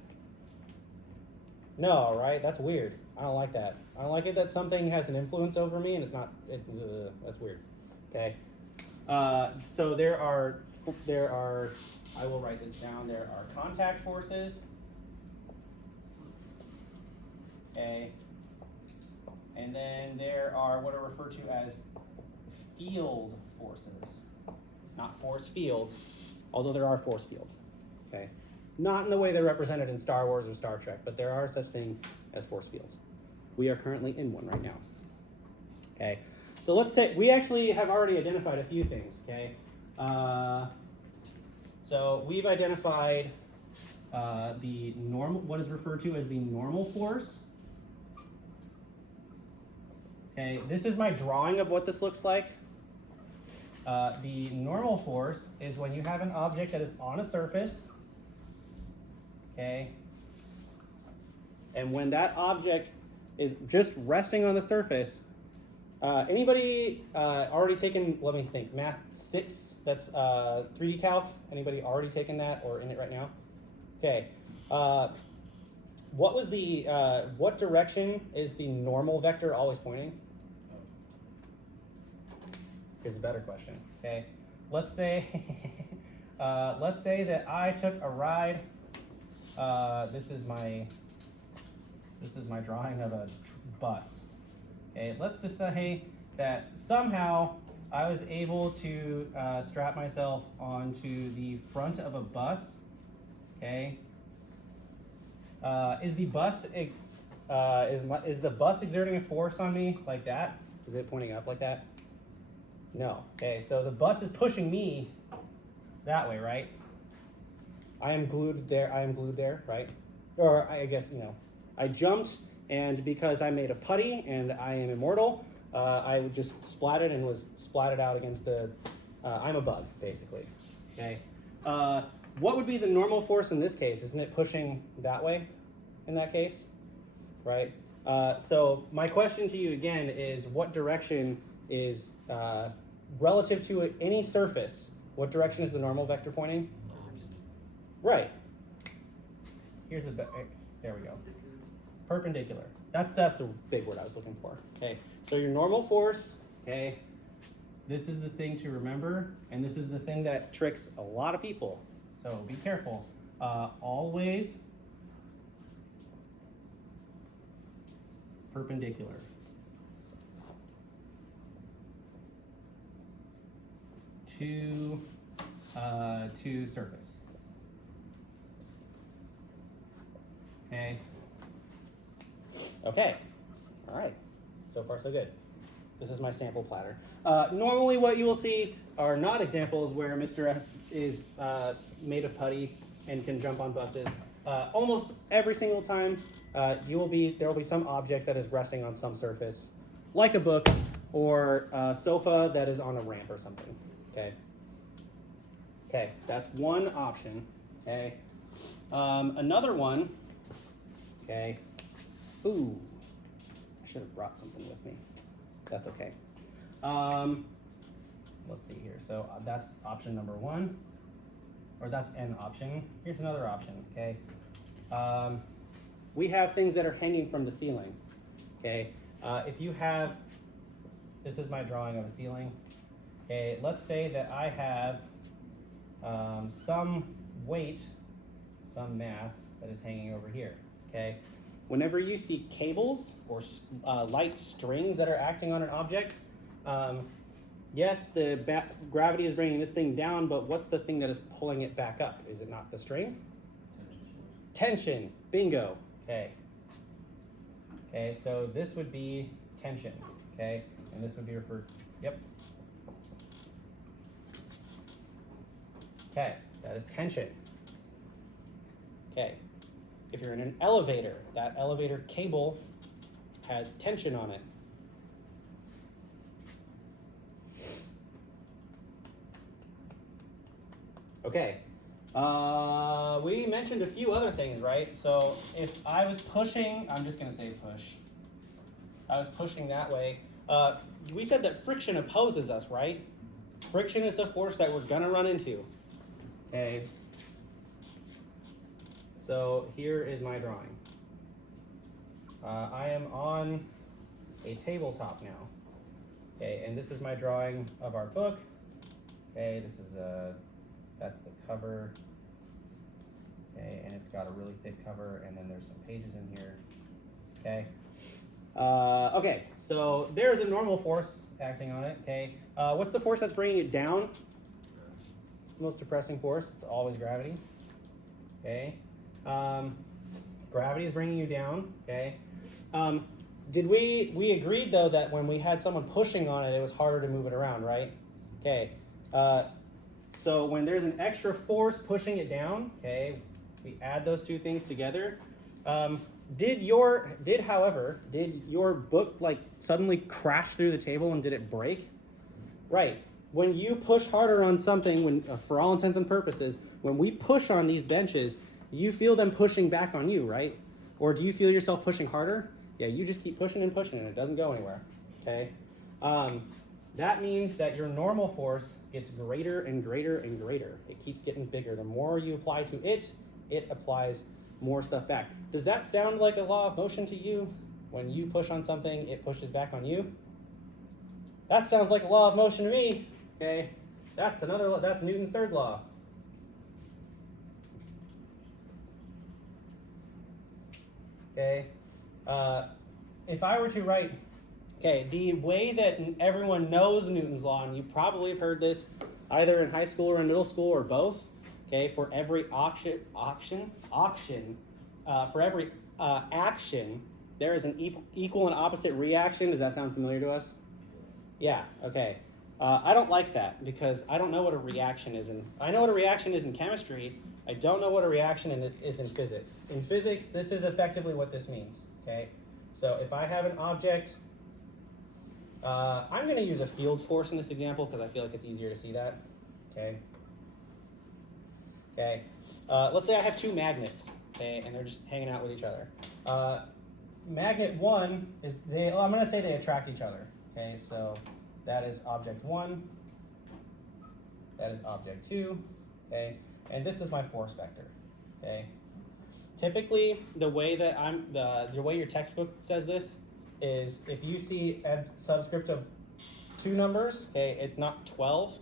No, right? That's weird. I don't like that. I don't like it that something has an influence over me and it's not, that's weird, okay. So there are, I will write this down, there are contact forces, okay, and then there are what are referred to as field forces, not force fields, although there are force fields, okay. Not in the way they're represented in Star Wars or Star Trek, but there are such things as force fields. We are currently in one right now, okay. So let's take, we actually have already identified a few things, okay. So we've identified the normal, what is referred to as the normal force. Okay, this is my drawing of what this looks like. The normal force is when you have an object that is on a surface, okay, and when that object is just resting on the surface. Anybody already taken, let me think, Math 6, that's 3D Calc? Anybody already taken that or in it right now? Okay. What was the, what direction is the normal vector always pointing? Here's a better question, okay? Let's say, that I took a ride, this is my drawing of a bus. Okay, let's just say that somehow I was able to strap myself onto the front of a bus. Okay, is the bus exerting a force on me like that? Is it pointing up like that? No. Okay, so the bus is pushing me that way, right? I am glued there, right? Or I guess I jumped. And because I'm made of putty and I am immortal, I just splattered and was splattered out against the, I'm a bug, basically, okay? What would be the normal force in this case? Isn't it pushing that way in that case, right? So my question to you again is what direction is, relative to any surface, what direction is the normal vector pointing? Right. Here's there we go. Perpendicular. That's the big word I was looking for. Okay. So your normal force, okay, This is the thing to remember, and this is the thing that tricks a lot of people. So be careful. Always perpendicular. To surface. Okay. Okay. All right. So far, so good. This is my sample platter. Normally, what you will see are not examples where Mr. S is made of putty and can jump on buses. Almost every single time, there will be some object that is resting on some surface, like a book or a sofa that is on a ramp or something. Okay. Okay, that's one option. Okay. Another one. Okay. Ooh, I should have brought something with me. That's okay. Let's see here. So that's option number one, or that's an option. Here's another option. Okay. We have things that are hanging from the ceiling. Okay. If you have, this is my drawing of a ceiling. Okay. Let's say that I have some weight, some mass that is hanging over here. Okay. Whenever you see cables or light strings that are acting on an object, yes, the gravity is bringing this thing down, but what's the thing that is pulling it back up? Is it not the string? Tension. Bingo. Okay. Okay, so this would be tension. Okay, and this would be referred. Yep. Okay, that is tension. Okay. If you're in an elevator, that elevator cable has tension on it. Okay, we mentioned a few other things, right? So if I was pushing, I'm just gonna say push. I was pushing that way. We said that friction opposes us, right? Friction is a force that we're gonna run into. Okay. So here is my drawing. I am on a tabletop now. Okay, and this is my drawing of our book. Okay, this is that's the cover. Okay, and it's got a really thick cover, and then there's some pages in here. Okay. Okay, so there's a normal force acting on it. Okay, what's the force that's bringing it down? It's the most depressing force. It's always gravity. Okay. Gravity is bringing you down. Okay. Did we agreed though that when we had someone pushing on it, it was harder to move it around, right? Okay. So when there's an extra force pushing it down, okay, we add those two things together. Did your book like suddenly crash through the table and did it break? Right. When you push harder on something, for all intents and purposes, when we push on these benches, you feel them pushing back on you, right? Or do you feel yourself pushing harder? Yeah, you just keep pushing and pushing and it doesn't go anywhere, okay? That means that your normal force gets greater and greater and greater. It keeps getting bigger. The more you apply to it, it applies more stuff back. Does that sound like a law of motion to you? When you push on something, it pushes back on you? That sounds like a law of motion to me, okay? That's Newton's third law. Okay, if I were to write, okay, the way that everyone knows Newton's law, and you probably have heard this either in high school or in middle school or both, okay, for every action, there is an equal and opposite reaction. Does that sound familiar to us? Yeah, okay. I don't like that because I don't know what a reaction is. I know what a reaction is in chemistry. I don't know what a reaction is in physics. In physics, this is effectively what this means, okay? So if I have an object, I'm going to use a field force in this example because I feel like it's easier to see that, okay? Okay, let's say I have two magnets, okay, and they're just hanging out with each other. Magnet one is, I'm going to say they attract each other, okay? So that is object one, that is object two, okay? And this is my force vector, okay? Typically, the way that the way your textbook says this is if you see subscript of two numbers. Okay, it's not 12,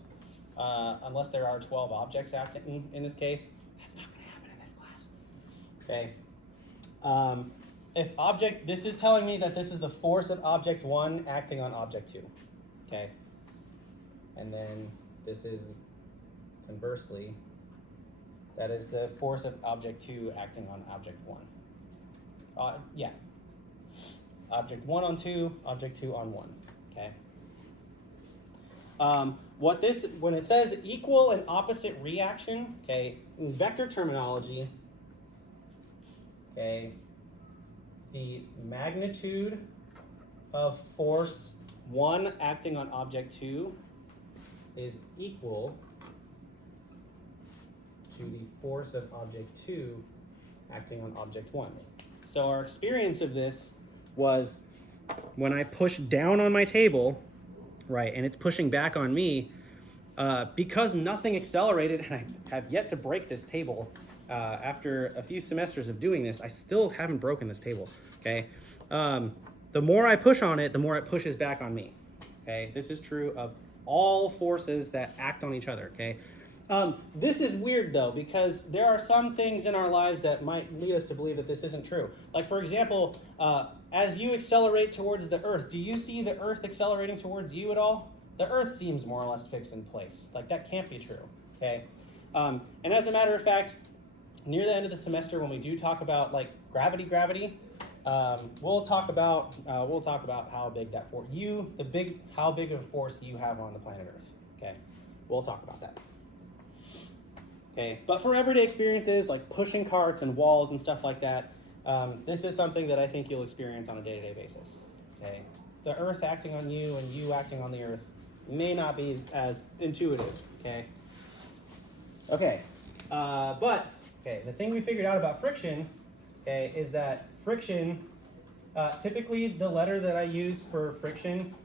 unless there are 12 objects acting in this case. That's not going to happen in this class. Okay. This is telling me that this is the force of object 1 acting on object 2. Okay. And then this is, conversely, that is the force of object 2 acting on object 1. Yeah. Object 1 on 2, object 2 on 1. Okay. When it says equal and opposite reaction, okay, in vector terminology, okay, the magnitude of force 1 acting on object 2 is equal to the force of object 2 acting on object 1. So our experience of this was when I push down on my table, right, and it's pushing back on me, because nothing accelerated, and I have yet to break this table. After a few semesters of doing this, I still haven't broken this table, okay? The more I push on it, the more it pushes back on me, okay? This is true of all forces that act on each other, okay? This is weird, though, because there are some things in our lives that might lead us to believe that this isn't true. Like, for example, as you accelerate towards the Earth, do you see the Earth accelerating towards you at all? The Earth seems more or less fixed in place. Like, that can't be true, okay? And as a matter of fact, near the end of the semester, when we do talk about, like, gravity, we'll talk about how big that force, how big of a force you have on the planet Earth, okay? We'll talk about that. Okay, but for everyday experiences like pushing carts and walls and stuff like that, this is something that I think you'll experience on a day-to-day basis. Okay, the Earth acting on you and you acting on the Earth may not be as intuitive. Okay. Okay, the thing we figured out about friction, okay, is that friction, typically the letter that I use for friction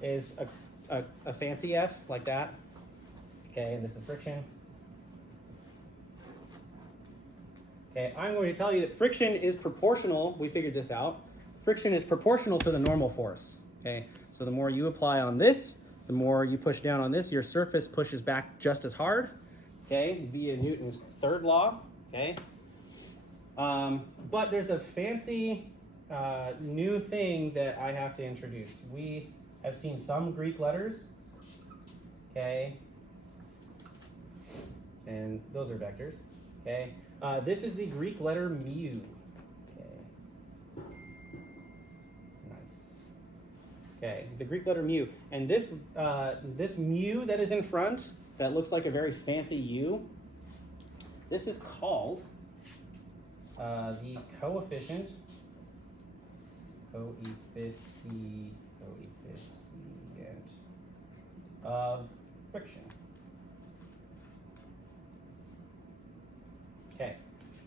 is a fancy F like that. Okay, and this is friction. Okay, I'm going to tell you that friction is proportional. We figured this out. Friction is proportional to the normal force. Okay, so the more you apply on this, the more you push down on this, your surface pushes back just as hard. Okay, via Newton's third law. Okay, but there's a fancy new thing that I have to introduce. We have seen some Greek letters. Okay, and those are vectors. Okay. This is the Greek letter mu. Okay. Nice. Okay, the Greek letter mu. And this mu that is in front, that looks like a very fancy U, this is called the coefficient of friction. Okay,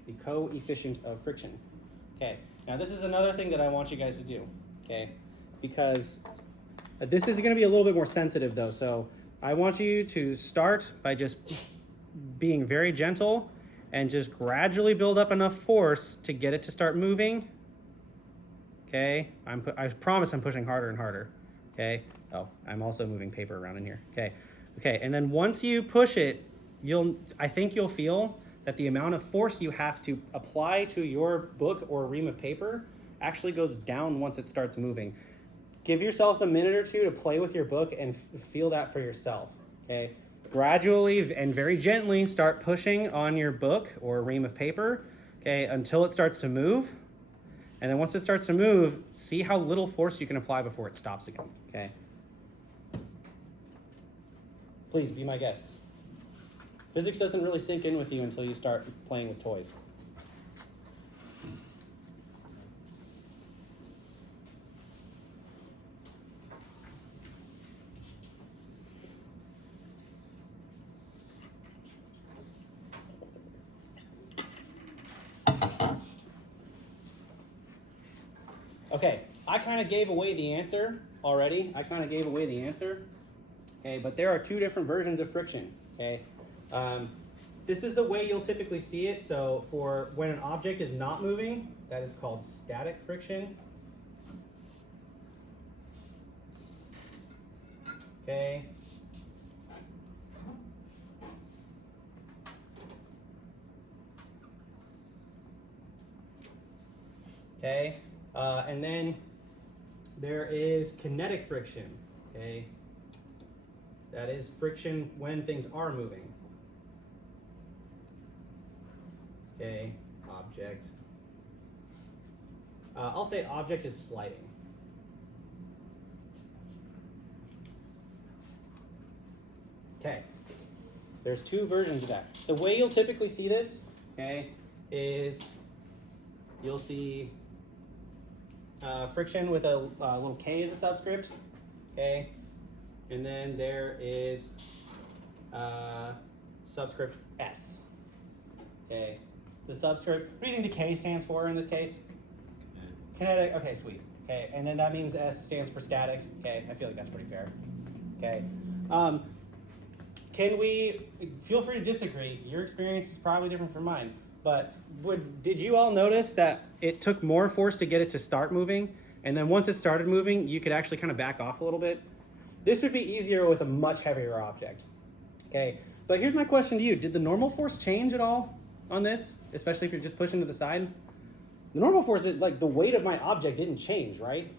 the coefficient of friction. Okay, now this is another thing that I want you guys to do, okay, because this is going to be a little bit more sensitive though, so I want you to start by just being very gentle and just gradually build up enough force to get it to start moving. Okay, I promise I'm pushing harder and harder. Okay, oh, I'm also moving paper around in here. Okay, and then once you push it, I think you'll feel that the amount of force you have to apply to your book or ream of paper actually goes down once it starts moving. Give yourselves a minute or two to play with your book and feel that for yourself, okay? Gradually and very gently start pushing on your book or ream of paper, okay, until it starts to move. And then once it starts to move, see how little force you can apply before it stops again, okay? Please be my guest. Physics doesn't really sink in with you until you start playing with toys. Okay, I kind of gave away the answer already. Okay, but there are two different versions of friction, okay? This is the way you'll typically see it. So for when an object is not moving, that is called static friction. Okay. Okay, and then there is kinetic friction. Okay, that is friction when things are moving. Okay, object. I'll say object is sliding. Okay, there's two versions of that. The way you'll typically see this, okay, is you'll see friction with a little k as a subscript, okay, and then there is subscript s. Okay, the subscript. What do you think the k stands for in this case? Kinetic. Okay, sweet. Okay, and then that means s stands for static. Okay, I feel like that's pretty fair. Okay. Can we, feel free to disagree, your experience is probably different from mine, but did you all notice that it took more force to get it to start moving, and then once it started moving, you could actually kind of back off a little bit? This would be easier with a much heavier object. Okay, but here's my question to you. Did the normal force change at all on this, especially if you're just pushing to the side? The normal force, like the weight of my object didn't change, right?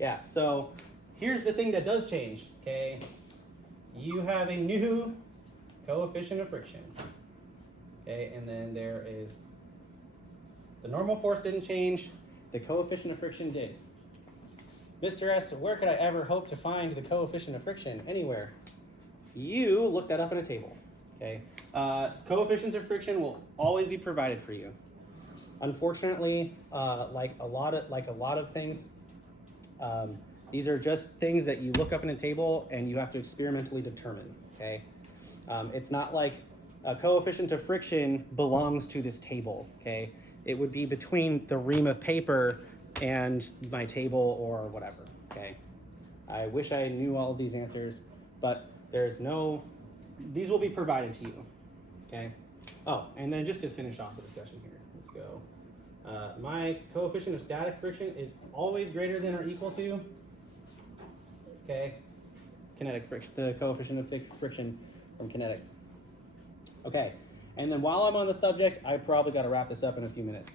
Yeah, so here's the thing that does change, okay? You have a new coefficient of friction. Okay, and then there is, the normal force didn't change, the coefficient of friction did. Mr. S, where could I ever hope to find the coefficient of friction? Anywhere. You look that up in a table. Okay, coefficients of friction will always be provided for you. Unfortunately, like a lot of things, these are just things that you look up in a table and you have to experimentally determine, okay? It's not like a coefficient of friction belongs to this table, okay? It would be between the ream of paper and my table or whatever, okay? I wish I knew all of these answers, but there's no, these will be provided to you, okay? Oh, and then just to finish off the discussion here, let's go. My coefficient of static friction is always greater than or equal to, okay, kinetic friction, the coefficient of friction from kinetic. Okay, and then while I'm on the subject, I probably got to wrap this up in a few minutes.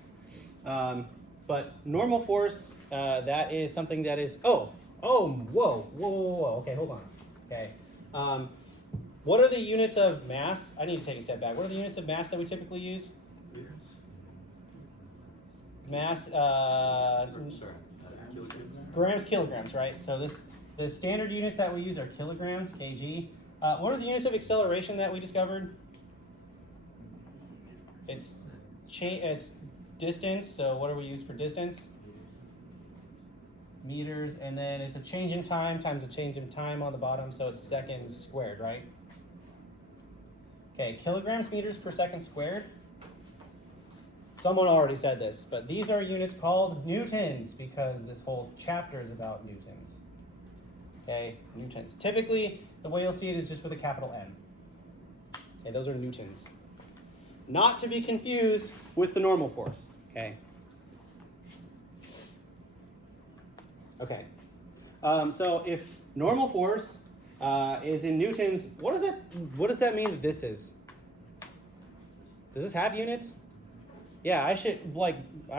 But normal force, that is something that is, whoa, okay, hold on, okay. What are the units of mass? I need to take a step back. What are the units of mass that we typically use? Mass, grams, kilograms, right? So the standard units that we use are kilograms, kg. What are the units of acceleration that we discovered? It's distance, so what do we use for distance? Meters, and then it's a change in time times a change in time on the bottom, so it's seconds squared, right? Okay, kilograms meters per second squared. Someone already said this, but these are units called newtons because this whole chapter is about newtons. Okay, newtons. Typically, the way you'll see it is just with a capital N. Okay, those are newtons. Not to be confused with the normal force, okay? Okay, so if normal force is in newtons, what does that mean that this is? Does this have units? Yeah, I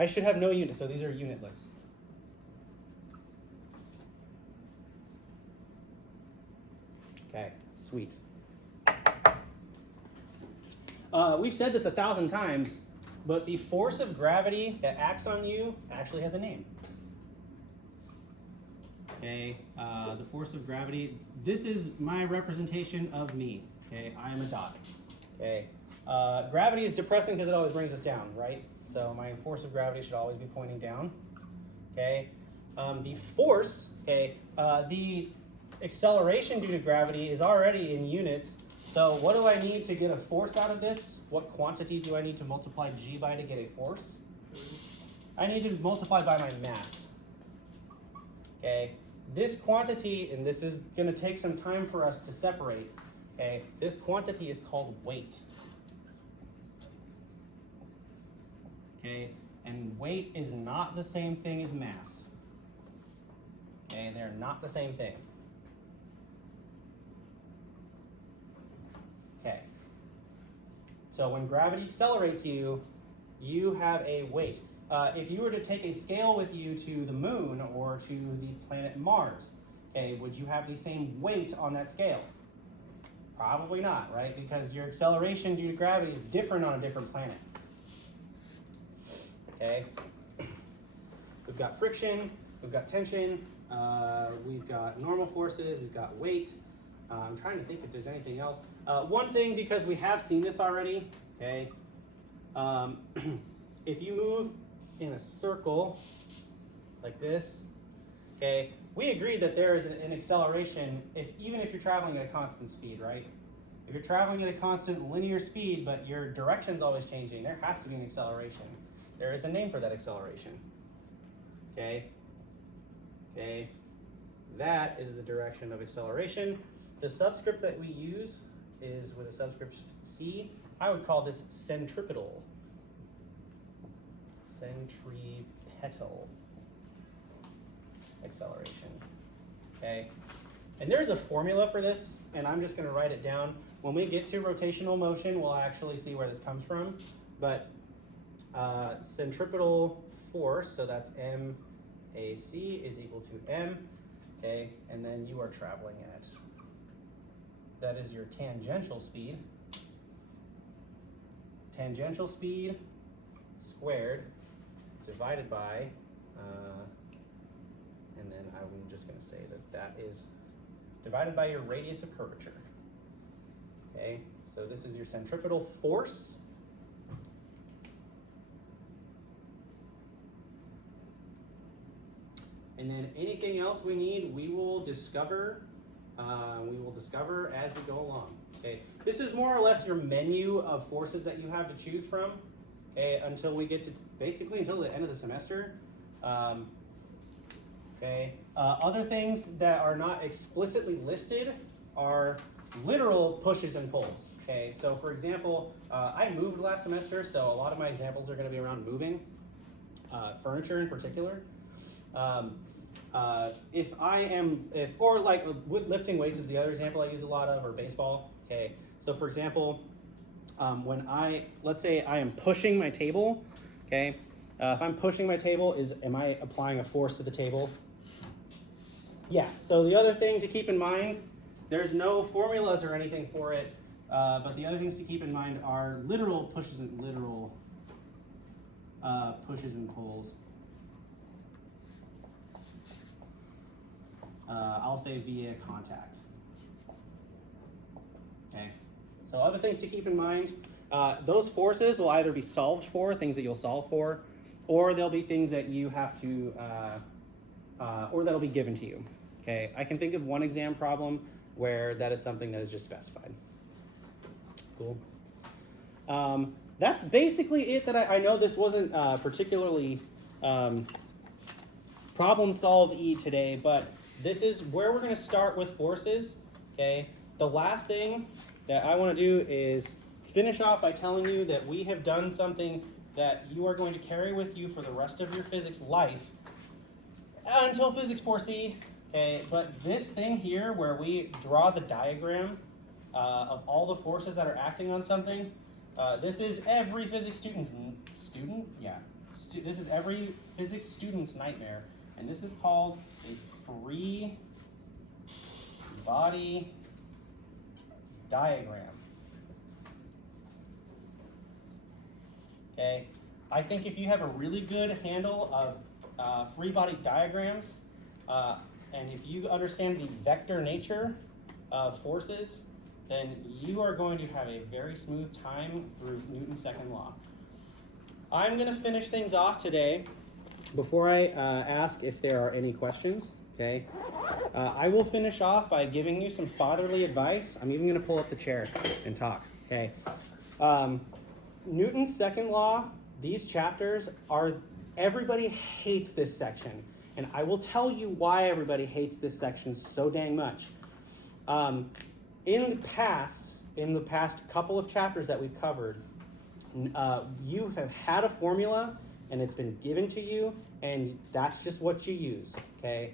should have no units, so these are unitless. Okay, sweet. We've said this 1,000 times, but the force of gravity that acts on you actually has a name. Okay, the force of gravity, this is my representation of me. Okay, I am a dot. Okay, gravity is depressing because it always brings us down, right? So my force of gravity should always be pointing down. Okay, the force, okay, the acceleration due to gravity is already in units. So what do I need to get a force out of this? What quantity do I need to multiply g by to get a force? I need to multiply by my mass. Okay, this quantity, and this is going to take some time for us to separate. Okay, this quantity is called weight. Okay, and weight is not the same thing as mass. Okay, they're not the same thing. So when gravity accelerates you, you have a weight. If you were to take a scale with you to the moon or to the planet Mars, okay, would you have the same weight on that scale? Probably not, right? Because your acceleration due to gravity is different on a different planet. Okay? We've got friction, we've got tension, we've got normal forces, we've got weight. I'm trying to think if there's anything else. One thing, because we have seen this already, okay? If you move in a circle like this, okay, we agreed that there is an acceleration even if you're traveling at a constant speed, right? If you're traveling at a constant linear speed, but your direction's always changing, there has to be an acceleration. There is a name for that acceleration. Okay? Okay? That is the direction of acceleration. The subscript that we use is with a subscript C. I would call this centripetal. Centripetal acceleration. Okay? And there's a formula for this, and I'm just going to write it down. When we get to rotational motion, we'll actually see where this comes from. But centripetal force, so that's MAC is equal to M. Okay? And then you are traveling at, that is your tangential speed. Tangential speed squared divided by, and then I'm just going to say that is divided by your radius of curvature. Okay, so this is your centripetal force. And then anything else we need, we will discover as we go along. Okay, this is more or less your menu of forces that you have to choose from. Okay, until we get to basically until the end of the semester. Okay, other things that are not explicitly listed are literal pushes and pulls. Okay, so for example, I moved last semester, so a lot of my examples are going to be around moving, furniture in particular. Or like with lifting weights is the other example I use a lot of, or baseball. Okay, so for example, let's say I am pushing my table. Okay, if I'm pushing my table, am I applying a force to the table? Yeah. So the other thing to keep in mind, there's no formulas or anything for it, but the other things to keep in mind are literal pushes and pulls. I'll say via contact. Okay. So other things to keep in mind, those forces will either be solved for, things that you'll solve for, or they'll be things that you have to, or that'll be given to you. Okay. I can think of one exam problem where that is something that is just specified. Cool. That's basically it. That I know this wasn't particularly problem solve-y today, but this is where we're going to start with forces. Okay. The last thing that I want to do is finish off by telling you that we have done something that you are going to carry with you for the rest of your physics life until Physics 4C. Okay, but this thing here where we draw the diagram of all the forces that are acting on something, this is every physics student's this is every physics student's nightmare, and this is called a free body diagram. Okay, I think if you have a really good handle of free body diagrams, and if you understand the vector nature of forces, then you are going to have a very smooth time through Newton's second law. I'm going to finish things off today before I ask if there are any questions. Okay, I will finish off by giving you some fatherly advice. I'm even going to pull up the chair and talk. Okay, Newton's second law, these chapters are, everybody hates this section. And I will tell you why everybody hates this section so dang much. In the past couple of chapters that we've covered, you have had a formula and it's been given to you, and that's just what you use, okay?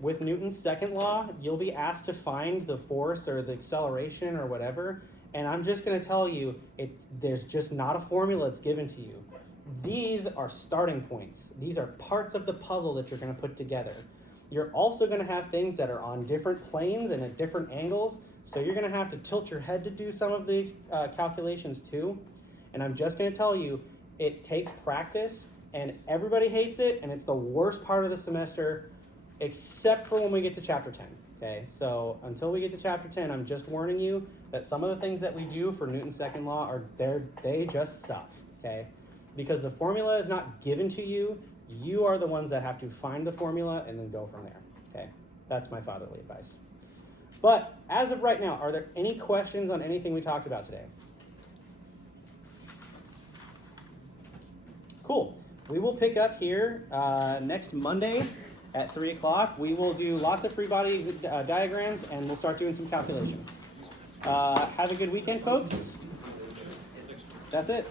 With Newton's second law, you'll be asked to find the force or the acceleration or whatever, And I'm just going to tell you, there's just not a formula that's given to you. These are starting points. These are parts of the puzzle that you're going to put together. You're also going to have things that are on different planes and at different angles, so you're going to have to tilt your head to do some of these calculations too. And I'm just going to tell you, it takes practice, and everybody hates it, and it's the worst part of the semester, except for when we get to chapter 10. Okay, so until we get to chapter 10, I'm just warning you that some of the things that we do for Newton's second law they just suck. Okay, because the formula is not given to you. You are the ones that have to find the formula and then go from there. Okay, that's my fatherly advice. But as of right now, are there any questions on anything we talked about today? Cool. We will pick up here next Monday at 3 o'clock. We will do lots of free body diagrams, and we'll start doing some calculations. Have a good weekend, folks. That's it.